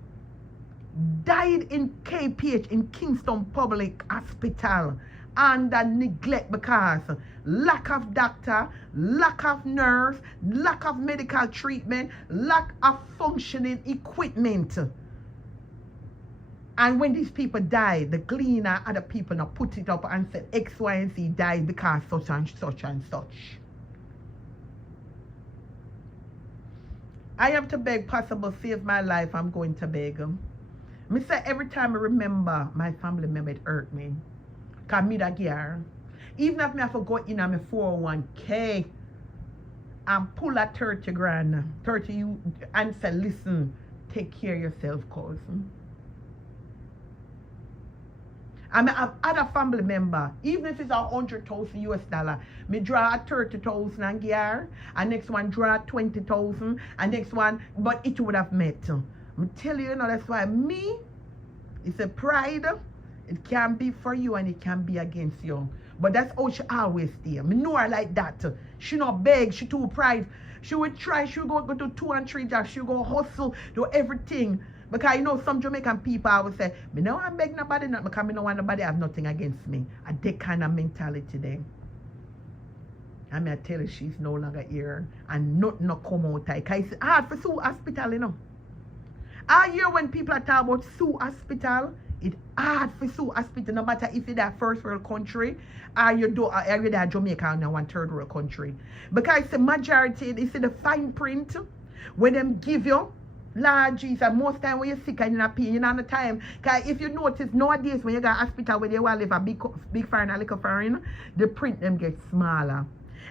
died in KPH, in Kingston Public Hospital, under neglect because lack of doctor, lack of nurse, lack of medical treatment, lack of functioning equipment. And when these people died, the gleaner, other people now put it up and said X, Y, and Z died because such and such and such. I have to beg possible save my life. I'm going to beg them. Me say every time I remember my family member, it hurt me. Because me that gear. Even if I have to go in on my 401k and pull a 30 grand, 30 you and say, listen, take care of yourself, cousin. I may have other family member, even if it's $100,000 US, me draw 30,000 and gear, and next one draw 20,000, and next one, but it would have met. I tell you, that's why me, it's a pride. It can be for you and it can be against you. But that's how she always stay. Me know her like that. She not beg, she too pride. She would try, she would go to 2 and 3 jobs, she would go hustle, do everything. Because you know some Jamaican people I would say, me no I beg nobody not because me no want nobody have nothing against me. And that kind of mentality there. And I tell you she's no longer here and nothing no come out. Because it's hard for Sue Hospital, you know. I hear when people are talking about Sue Hospital, it's hard for Sue Hospital, no matter if you're that first world country or you're that Jamaica in one third world country. Because the majority, they see the fine print when them give you, Lord Jesus, most time when you're sick and you're not paying, you know the time. Because if you notice nowadays when you got a hospital where they want to live a big foreign and little foreign, the print them get smaller.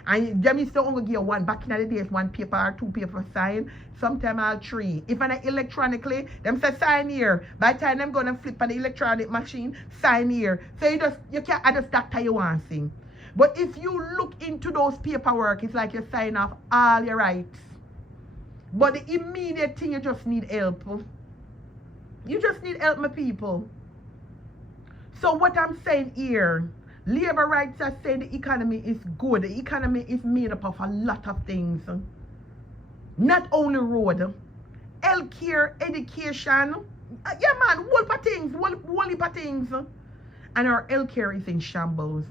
And them used to only give one back in the days, one paper or two paper sign. Sometimes all three. If I'm electronically, them say sign here. By the time them gonna flip on the electronic machine, sign here. So you can't adjust that how you want thing. But if you look into those paperwork, it's like you sign off all your rights. But the immediate thing, you just need help. You just need help, my people. So what I'm saying here, labor rights are saying the economy is good. The economy is made up of a lot of things. Not only road, healthcare, education. Yeah, man, whole heap of things. And our healthcare is in shambles.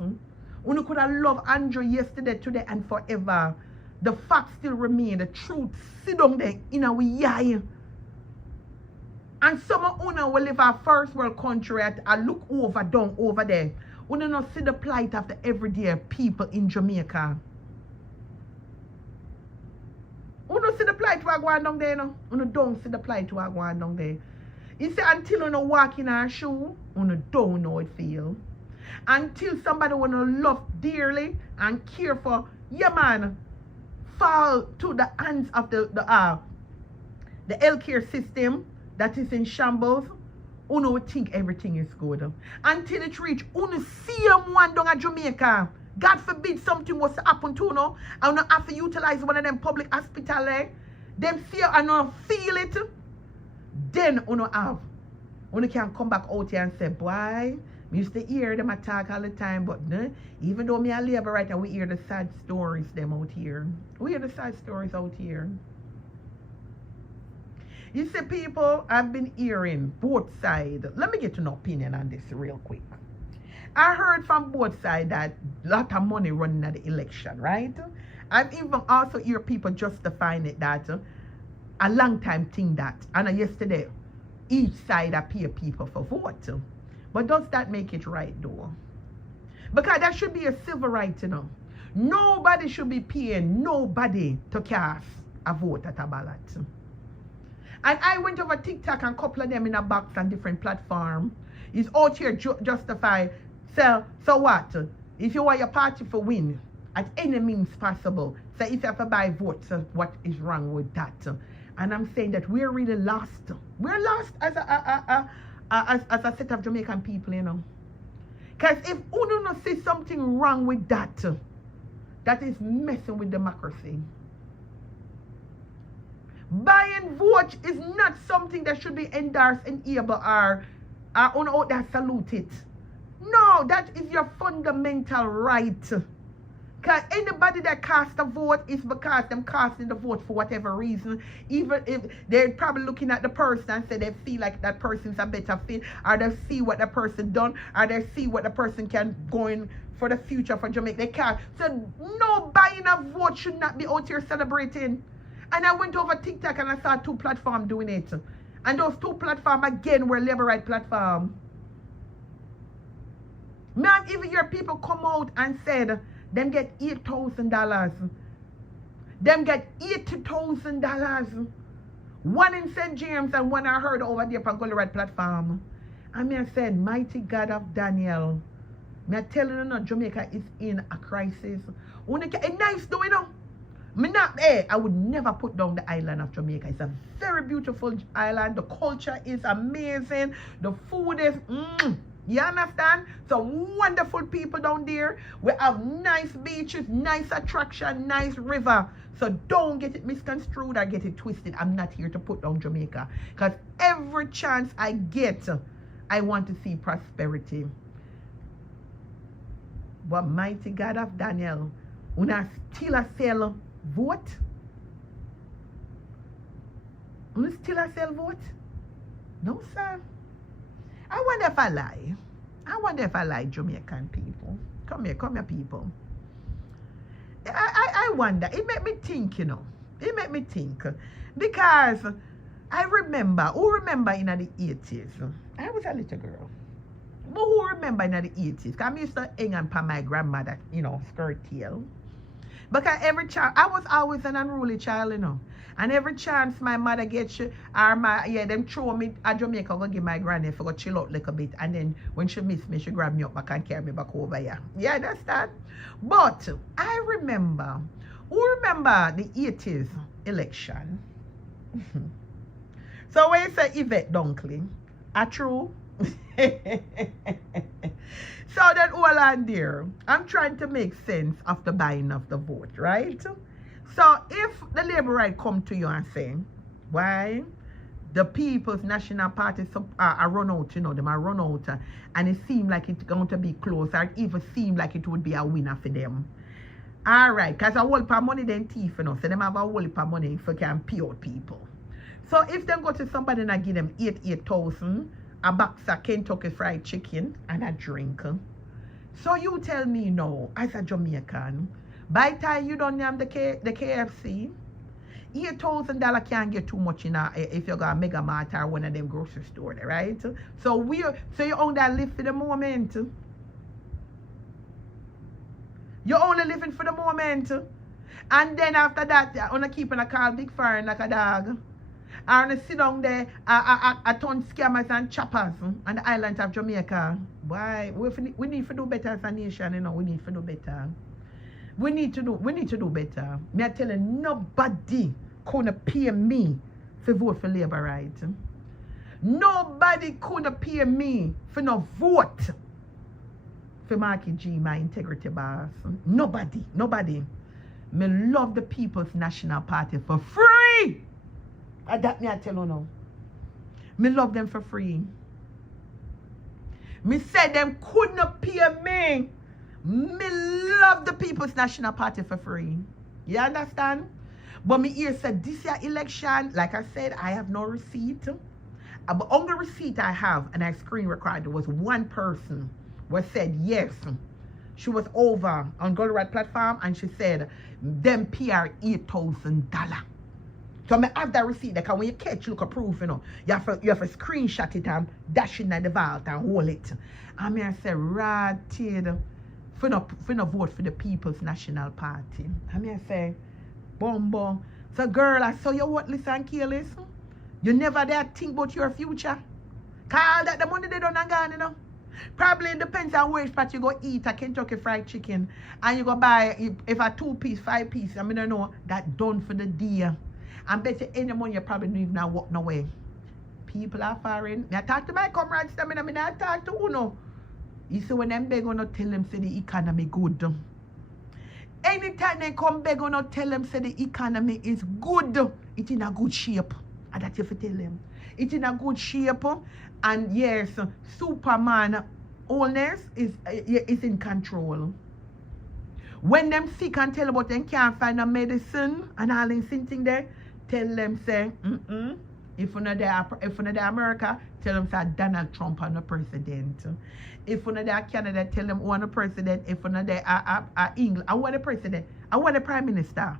We could have loved Andrew yesterday, today, and forever. The facts still remain. The truth sit down there in our eye. And some of you will live a first world country at a look over, down over there. We don't see the plight of the everyday people in Jamaica. We don't see the plight we are going down there, no? We don't see the plight we are going down there. You see, until you walk in our shoe, we don't know how it feels. Until somebody want to love dearly and care for, yeah, man, fall to the hands of the healthcare system that is in shambles, uno would think everything is good. Until it reach, uno see one down at Jamaica. God forbid something was to happen to you, and you have to utilize one of them public hospitals. Them fear and not feel it. Then uno have. Uno can come back out here and say, boy, we used to hear them attack all the time, but even though me a labor right, we hear the sad stories them out here. We hear the sad stories out here. You see, people, I've been hearing both sides. Let me get an opinion on this real quick. I heard from both sides that a lot of money running at the election, right? I've even also heard people justifying it that a long time thing that, and yesterday, each side appear people for vote. But does that make it right, though? Because that should be a civil right, you know. Nobody should be paying nobody to cast a vote at a ballot. And I went over TikTok and couple of them in a box on different platforms. It's out here justify. So what? If you want your party to win, at any means possible. So if you have to buy votes, what is wrong with that? And I'm saying that we're really lost. We're lost as a set of Jamaican people, you know. Because if you do not see something wrong with that, that is messing with democracy. Buying votes is not something that should be endorsed in able or out there salute it. No, that is your fundamental right. Because anybody that casts a vote is because them casting the vote for whatever reason. Even if they're probably looking at the person and say they feel like that person's a better fit, or they see what the person done, or they see what the person can go in for the future for Jamaica. They can't. So no buying a vote should not be out here celebrating. And I went over TikTok and I saw two platforms doing it. And those two platforms again were labor right platforms. Man, even your people come out and said them get $8,000. Them get $80,000. One in St. James and one I heard over there on Gully Red platform. And I said, mighty God of Daniel. Me telling you now, Jamaica is in a crisis. It's nice though, you know. I would never put down the island of Jamaica. It's a very beautiful island. The culture is amazing. The food is, you understand? So wonderful people down there. We have nice beaches, nice attraction, nice river. So don't get it misconstrued or get it twisted. I'm not here to put down Jamaica. Because every chance I get, I want to see prosperity. But mighty God of Daniel, when I still a sell vote? When I still a sell vote? No, sir. I wonder if I lie. I wonder if I lie, Jamaican people. Come here, people. I wonder. It made me think, you know. It made me think. Because I remember, who remember in the 80s? I was a little girl. But who remember in the 80s? Because I used to hang on my grandmother, you know, skirt tail. Because every chance, I was always an unruly child, you know. And every chance my mother gets you, or them throw me at Jamaica, go give my granny for go chill out a little bit. And then when she miss me, she grab me up back and carry me back over here. Yeah, that's that. But I remember, who remember the 80s election? So when you say Yvette Dunkley, are true? So then all on there, I'm trying to make sense of the buying of the vote, right? So if the Labour right come to you and say, why the People's National Party are run out, you know, them are run out, and it seems like it's going to be close, or it even seem like it would be a winner for them. All right, because a whole heap of money then thief, you know, so them have a whole heap of money if they can pay out people. So if them go to somebody and give them 8,000, a box of Kentucky Fried Chicken and a drink. So you tell me now, as a Jamaican, by the time you don't have the KFC, $8,000 can't get too much in if you got a Mega Mart or one of them grocery stores, right? So you only live for the moment. You're only living for the moment. And then after that, you're only keeping a call big fire like a dog. And sit down there, a ton scammers and choppers on the island of Jamaica. Why? We need to do better as a nation, you know. We need to do better. We need to do better. Me I tell you, nobody gonna pay me for vote for Labour, right? Nobody gonna pay me for no vote for Marky G, my integrity boss. Nobody. Me love the People's National Party for free. And that me I tell you now. Me love them for free. Me said them couldn't pay me. Me love the People's National Party for free. You understand? But me here said this year election, like I said, I have no receipt. But only receipt I have, and I screen recorded, was one person who said yes. She was over on Gold Rat platform and she said them PR $8,000. So I have that receipt that when you catch, look a proof, you know, you have to screenshot it and dash it in the vault and hold it. And I say, ratted, for no vote for the People's National Party. And I say, Bumbo. So girl, I saw you worthless and careless. You never dare think about your future. Call that the money they don't have gone, you know. Probably it depends on which part you go eat a Kentucky Fried Chicken and you go buy if a 2-piece, 5-piece, I mean, don't know, that done for the day. And bet you any money you probably don't even have walk no way. People are foreign. I talk to my comrades, I talk to Uno. You see when them beg on tell them say the economy good. Anytime they come beg on tell them say the economy is good, it's in a good shape. And that you have to tell them. It's in a good shape. And yes, Superman owners is in control. When them sick and tell about them can't find a medicine and all in thing there, tell them say, if you're not there America, tell them say Donald Trump and the president. If you're not there Canada, tell them who are the president. If you're not there England, I want the president. I want the prime minister.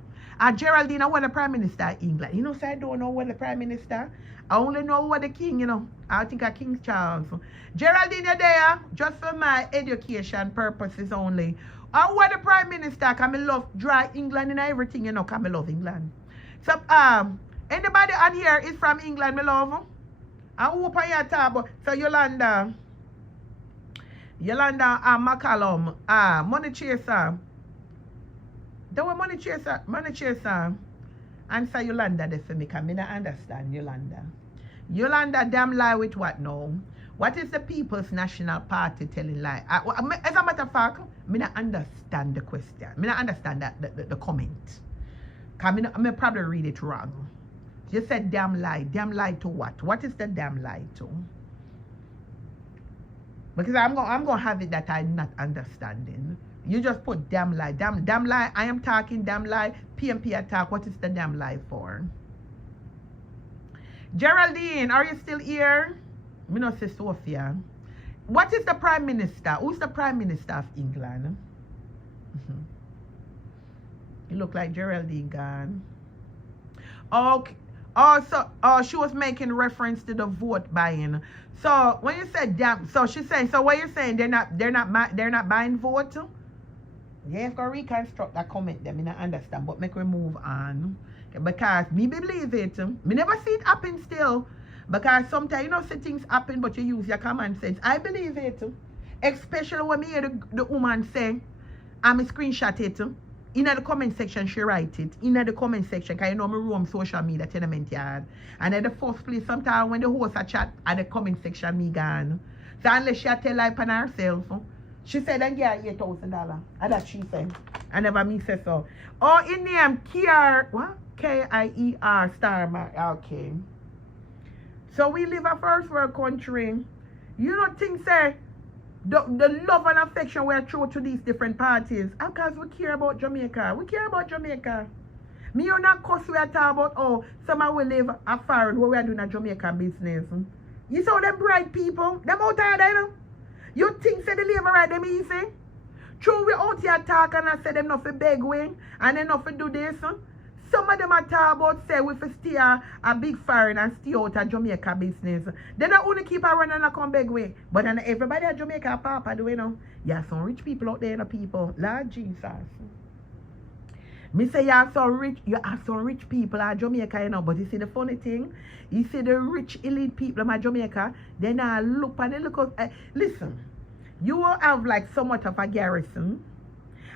Geraldine, I want the prime minister of England. You know, so I don't know what the prime minister. I only know what the king, you know. I think a King Charles. Geraldine, you're there just for my education purposes only. I want the prime minister, because I love dry England and everything, you know, because I love England. So, anybody on here is from England, my love? I hope on your tab. So, Yolanda McCallum, Money Chaser. There were Money Chaser. Answer Yolanda there for me, because I don't understand Yolanda. Yolanda, damn lie with what now? What is the People's National Party telling lie? As a matter of fact, I don't understand the question. I don't understand the comment. Because I probably read it wrong. You said damn lie. Damn lie to what? What is the damn lie to? Because I'm going to have it that I'm not understanding. You just put damn lie. Damn lie. I am talking damn lie. PMP attack. What is the damn lie for? Geraldine, are you still here? Me not say Sophia. What is the Prime Minister? Who's the Prime Minister of England? You look like Geraldine gone. Okay. Oh, she was making reference to the vote buying. So when you said damn, so she's saying, so what you're saying they're not buying vote? Yeah, if I reconstruct that comment, them, I don't understand, but make we move on. Because me believe it. Me never see it happen still. Because sometimes you know see things happen, but you use your common sense. I believe it. Especially when me hear the woman say, I'm a screenshot it. In the comment section, she write it. In the comment section, because you know me roam social media tenement yard. And at the first place, sometimes when the host a chat at the comment section, me gone. So unless she tell lie on herself, she said then get $8,000. And that she said. I never me say so. Oh, in name what? K-I-E-R star mark. Okay. So we live a first world country. You don't think say the love and affection we are through to these different parties. Because we care about Jamaica. We care about Jamaica. Me you not cause we are talking about oh someone will live a foreign where we are doing a Jamaican business. You saw them bright people, them out there, you know? You think say the labor right them easy? True we out here talk and I say them not for beg way and they not for do this. Some of them are talk about say we for stay a big foreign and stay out of Jamaica business. They don't only keep a running and come beg way. But then everybody at Jamaica papa do you know? Yeah, some rich people out there, you know, people. Lord Jesus. Me say you have some rich people at Jamaica, you know, but you see the funny thing, you see the rich elite people at Jamaica, they now look and they look up, listen, you will have like somewhat of a garrison,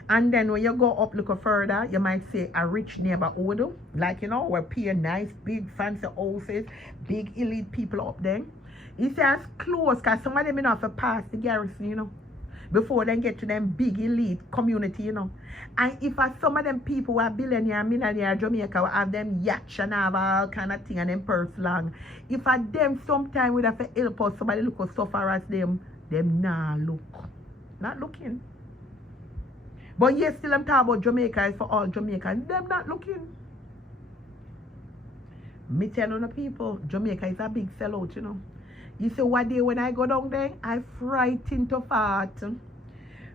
and then when you go up look further, you might see a rich neighborhood, like you know, where pay nice, big fancy houses, big elite people up there. You see as close, because some of them you know have to pass the garrison, you know, before they get to them big elite community, you know. And if some of them people who are billionaire, millionaire, Jamaica, will have them yachts and have all kind of thing and them purse long. If them sometime would have to help us, somebody look as suffer as them nah look. Not looking. But yes, still I'm talking about Jamaica is for all Jamaicans. Them not looking. Me tell you the people, Jamaica is a big sellout, you know. You see one day when I go down there, I frightened to fart.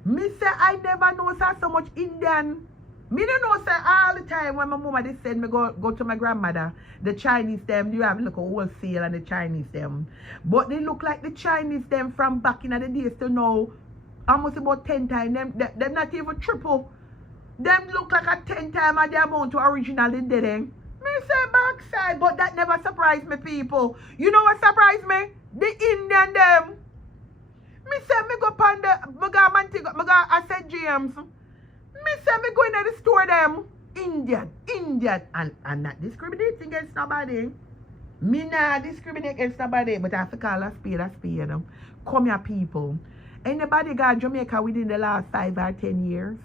Me say I never know so much Indian. Me don't know say all the time when my mama they send me go to my grandmother. The Chinese them, you have look a wholesale and the Chinese them. But they look like the Chinese them from back in the days to now. Almost about 10 times. Them not even triple. Them look like a 10 times of the amount to originally did it. Me say backside, but that never surprised me, people. You know what surprised me? The Indian them. Me say me go upon I said James. Me say me go in the store them. Indian. And not discriminating against nobody. Me not discriminate against nobody, but I have to call a spade a spade. Come here, people. Anybody got Jamaica within the last 5 or 10 years?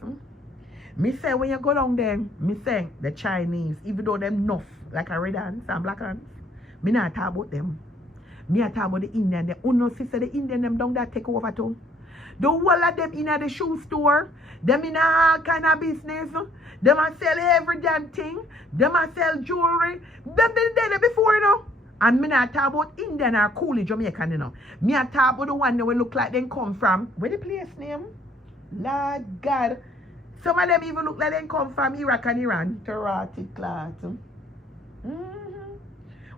Me say when you go down there, me say the Chinese, even though them enough, like a red hands and black hands, me not talk about them. Me a talk about the Indian. The uno sister, the Indian them down there take over too. The whole of them in the shoe store, them in all kind of business, them a sell every damn thing, them a sell jewelry, them been there before, you know. And me not talk about Indian or coolie Jamaican, you know. Me a talk about the one that will look like them come from, where the place name? Lord God. Some of them even look like they come from Iraq and Iran, to rotted cloth.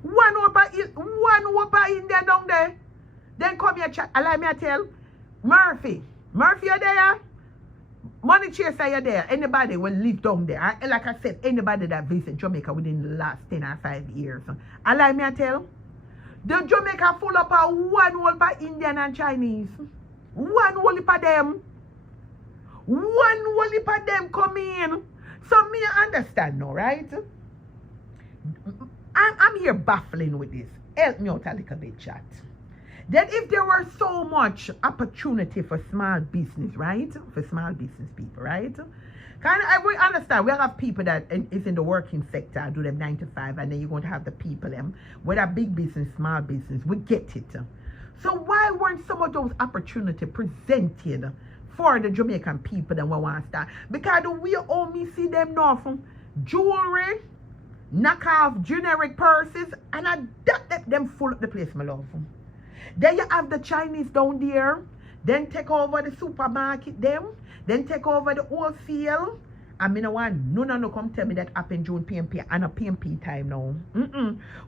One over India down there. Then come here chat. Allow me to tell. Murphy, you there? Money chaser, you there? Anybody will live down there. Like I said, anybody that visit Jamaica within the last 10 or 5 years. Allow me to tell. The Jamaica full up of one whole for Indian and Chinese. One whole for them. One whole for them come in. So me understand now, right? I'm here baffling with this. Help me out a little bit, chat. Then if there were so much opportunity for small business, right? For small business people, right? We understand. We have people that is in the working sector, do them 9 to 5, and then you're going to have the people them whether big business, small business. We get it. So why weren't some of those opportunities presented for the Jamaican people that we want to start? Because we only see them now from jewelry, knockoff generic purses, and I that them full up the place, my love. Then you have the Chinese down there, then take over the supermarket them, then take over the wholesale. I mean, no come tell me that happened June PMP and a PMP time now.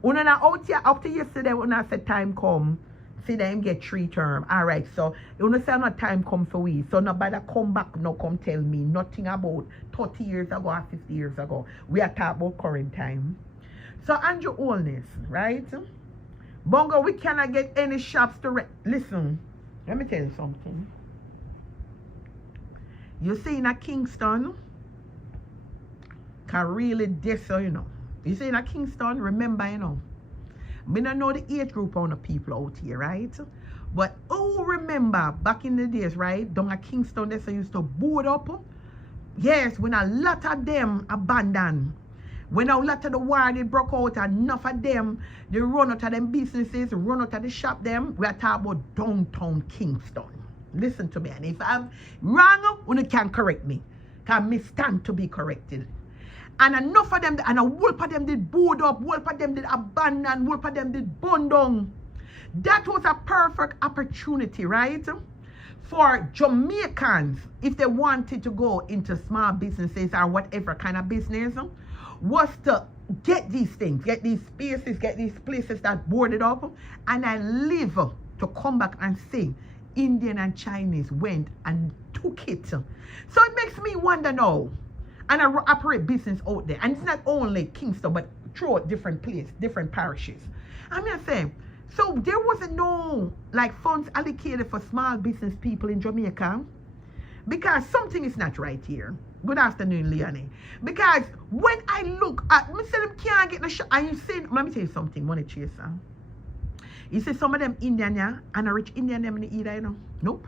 Una out here up to yesterday when I said time come. See them get 3 term. Alright, so you know say no time come for we. So nobody come back, no come tell me nothing about 30 years ago or 50 years ago. We are talking about current time. So Andrew Holness, right? Bongo, we cannot get any shops to listen. Let me tell you something. You see in a Kingston, can really diss you know. You see in a Kingston, remember you know. Me don't know the age group on the people out here, right? But oh, remember back in the days, right? Down at Kingston, they used to board up. Yes, when a lot of them abandoned. When a lot of the war they broke out, enough of them, they run out of them businesses, run out of the shop them. We are talking about downtown Kingston. Listen to me, and if I'm wrong, you can correct me. Can me stand to be corrected. And enough of them, and a whole of them did board up, whole of them did abandon, whole of them did burn down. That was a perfect opportunity, right? For Jamaicans, if they wanted to go into small businesses or whatever kind of business, was to get these things, get these spaces, get these places that boarded up, and then live to come back and say, Indian and Chinese went and took it. So it makes me wonder now, and I operate business out there, and it's not only Kingston, but throughout different places, different parishes. I'm going to say, so there wasn't no like funds allocated for small business people in Jamaica, because something is not right here. Good afternoon, Leonie. Because when I look at, me say them can't get the shop, and you say, let me tell you something, money chaser. You see some of them Indian, yeah, and a rich Indian them in the either, you know. Nope.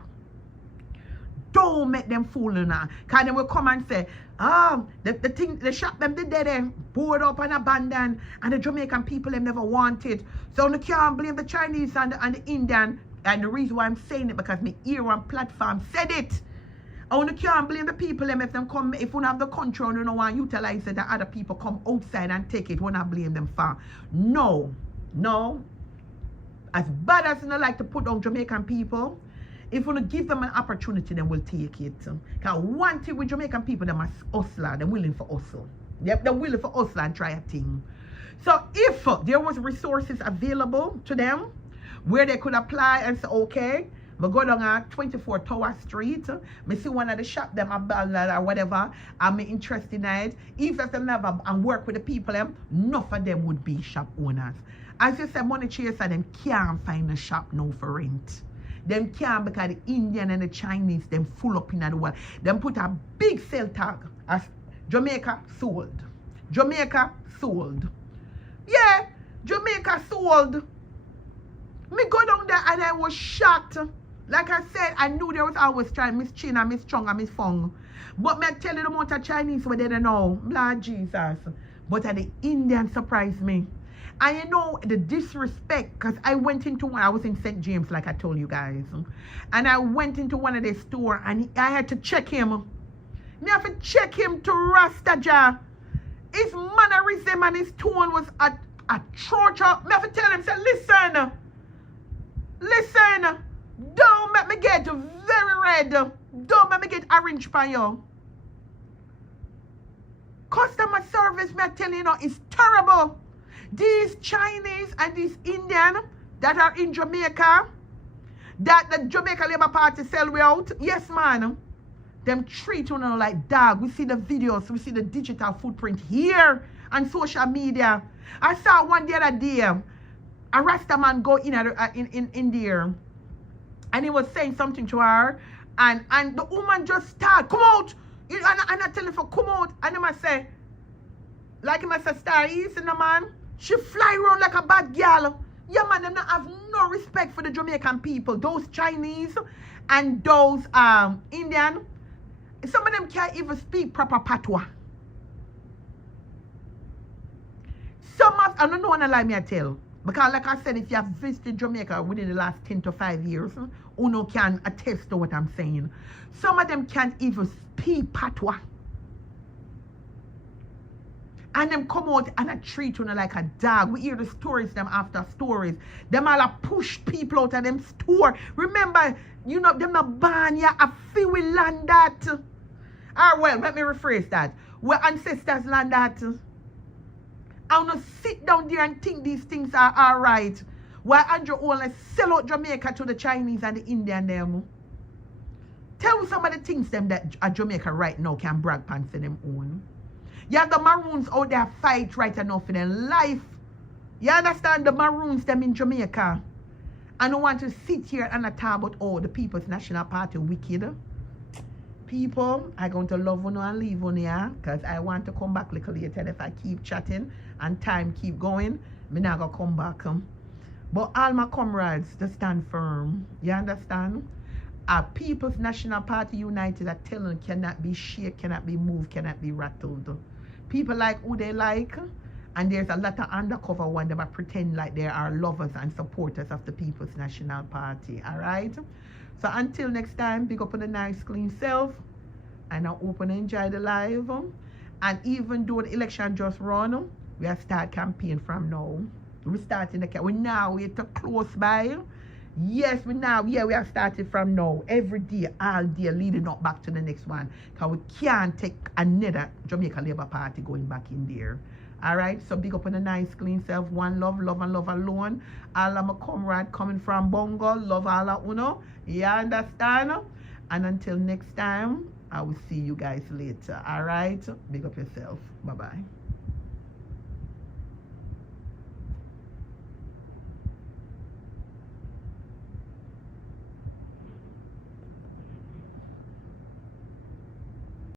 Don't make them fool you now. Because they will come and say, the shop them did there, board up and abandoned, and the Jamaican people them never wanted. So you can't blame the Chinese and the Indian. And the reason why I'm saying it, because my ear on platform said it. And you can't blame the people them if them come, if you have the country and you don't want to utilize it, and other people come outside and take it, you not blame them for. No. As bad as you don't like to put down Jamaican people, if you give them an opportunity, then we'll take it. Because one thing with Jamaican people, they're hustler, they're willing for hustle. Yep, they're willing for hustle and try a thing. So if there was resources available to them, where they could apply and say, okay, we go down at 24 Tower Street, me see one of the shop them abandoned or whatever, I'm interested in it. If they never and work with the people, enough of them would be shop owners. As you said, money chaser, them can't find a shop now for rent. Them can't, because the Indian and the Chinese, them full up in the world. Them put a big sale tag as Jamaica sold. Jamaica sold. Yeah, Jamaica sold. Me go down there and I was shocked. Like I said, I knew there was always trying Miss China, Miss Chung, and Miss Fong. But me tell you the amount of Chinese where they don't know. Lord Jesus. But the Indian surprised me. And you know the disrespect, because I went into one, I was in St. James, like I told you guys. And I went into one of their store and I had to check him. Me have to check him to Rastaja. His mannerism and his tone was a church. Me have to tell him, say, listen, don't make me get very red. Don't make me get orange for you. Customer service, me I tell you, is terrible. These Chinese and these Indian that are in Jamaica, that the Jamaica Labour Party sell we out, yes man, them treat you like dog. We see the videos, we see the digital footprint here on social media. I saw one the other day, a Rasta man go in there, and he was saying something to her, and the woman just start, come out, and I tell him for come out, and he must say, like he must say, star, you see the man? She fly around like a bad girl. Yeah, man, them not have no respect for the Jamaican people. Those Chinese and those Indian, some of them can't even speak proper patois. Some of, I don't know what lie me I tell. Because like I said, if you have visited Jamaica within the last 10 to 5 years, Uno can attest to what I'm saying. Some of them can't even speak patois. And them come out and I treat you like a dog. We hear the stories them after stories. Them all push people out of them store. Remember, you know, them not ban ya a fee we land that. Well, let me rephrase that. Where ancestors land that. I want to sit down there and think these things are alright. Why Andrew only sell out Jamaica to the Chinese and the Indian them? Tell me some of the things them that Jamaica right now can brag pants in them own. You have the Maroons out there fight right enough for their life. You understand the Maroons them in Jamaica? I don't want to sit here and talk about the People's National Party wicked. People, I'm going to love you and leave you here because I want to come back a little later. If I keep chatting and time keep going, I'm not going to come back. But all my comrades, just stand firm. You understand? A People's National Party United are telling cannot be shaken, cannot be moved, cannot be rattled. People like who they like, and there's a lot of undercover one that pretend like they are lovers and supporters of the People's National Party. Alright? So until next time, big up on the nice clean self. And I hope you enjoy the live. And even though the election just run, we have start campaign from now. We starting the campaign. We now we're to close by. Yes, we have started from now. Every day, all day, leading up back to the next one. Because we can't take another Jamaica Labour Party going back in there. Alright, so big up on the nice clean self. One love, love and love alone. All of my comrade coming from BonGo. Love all of uno. You understand? And until next time, I will see you guys later. Alright, big up yourself. Bye-bye.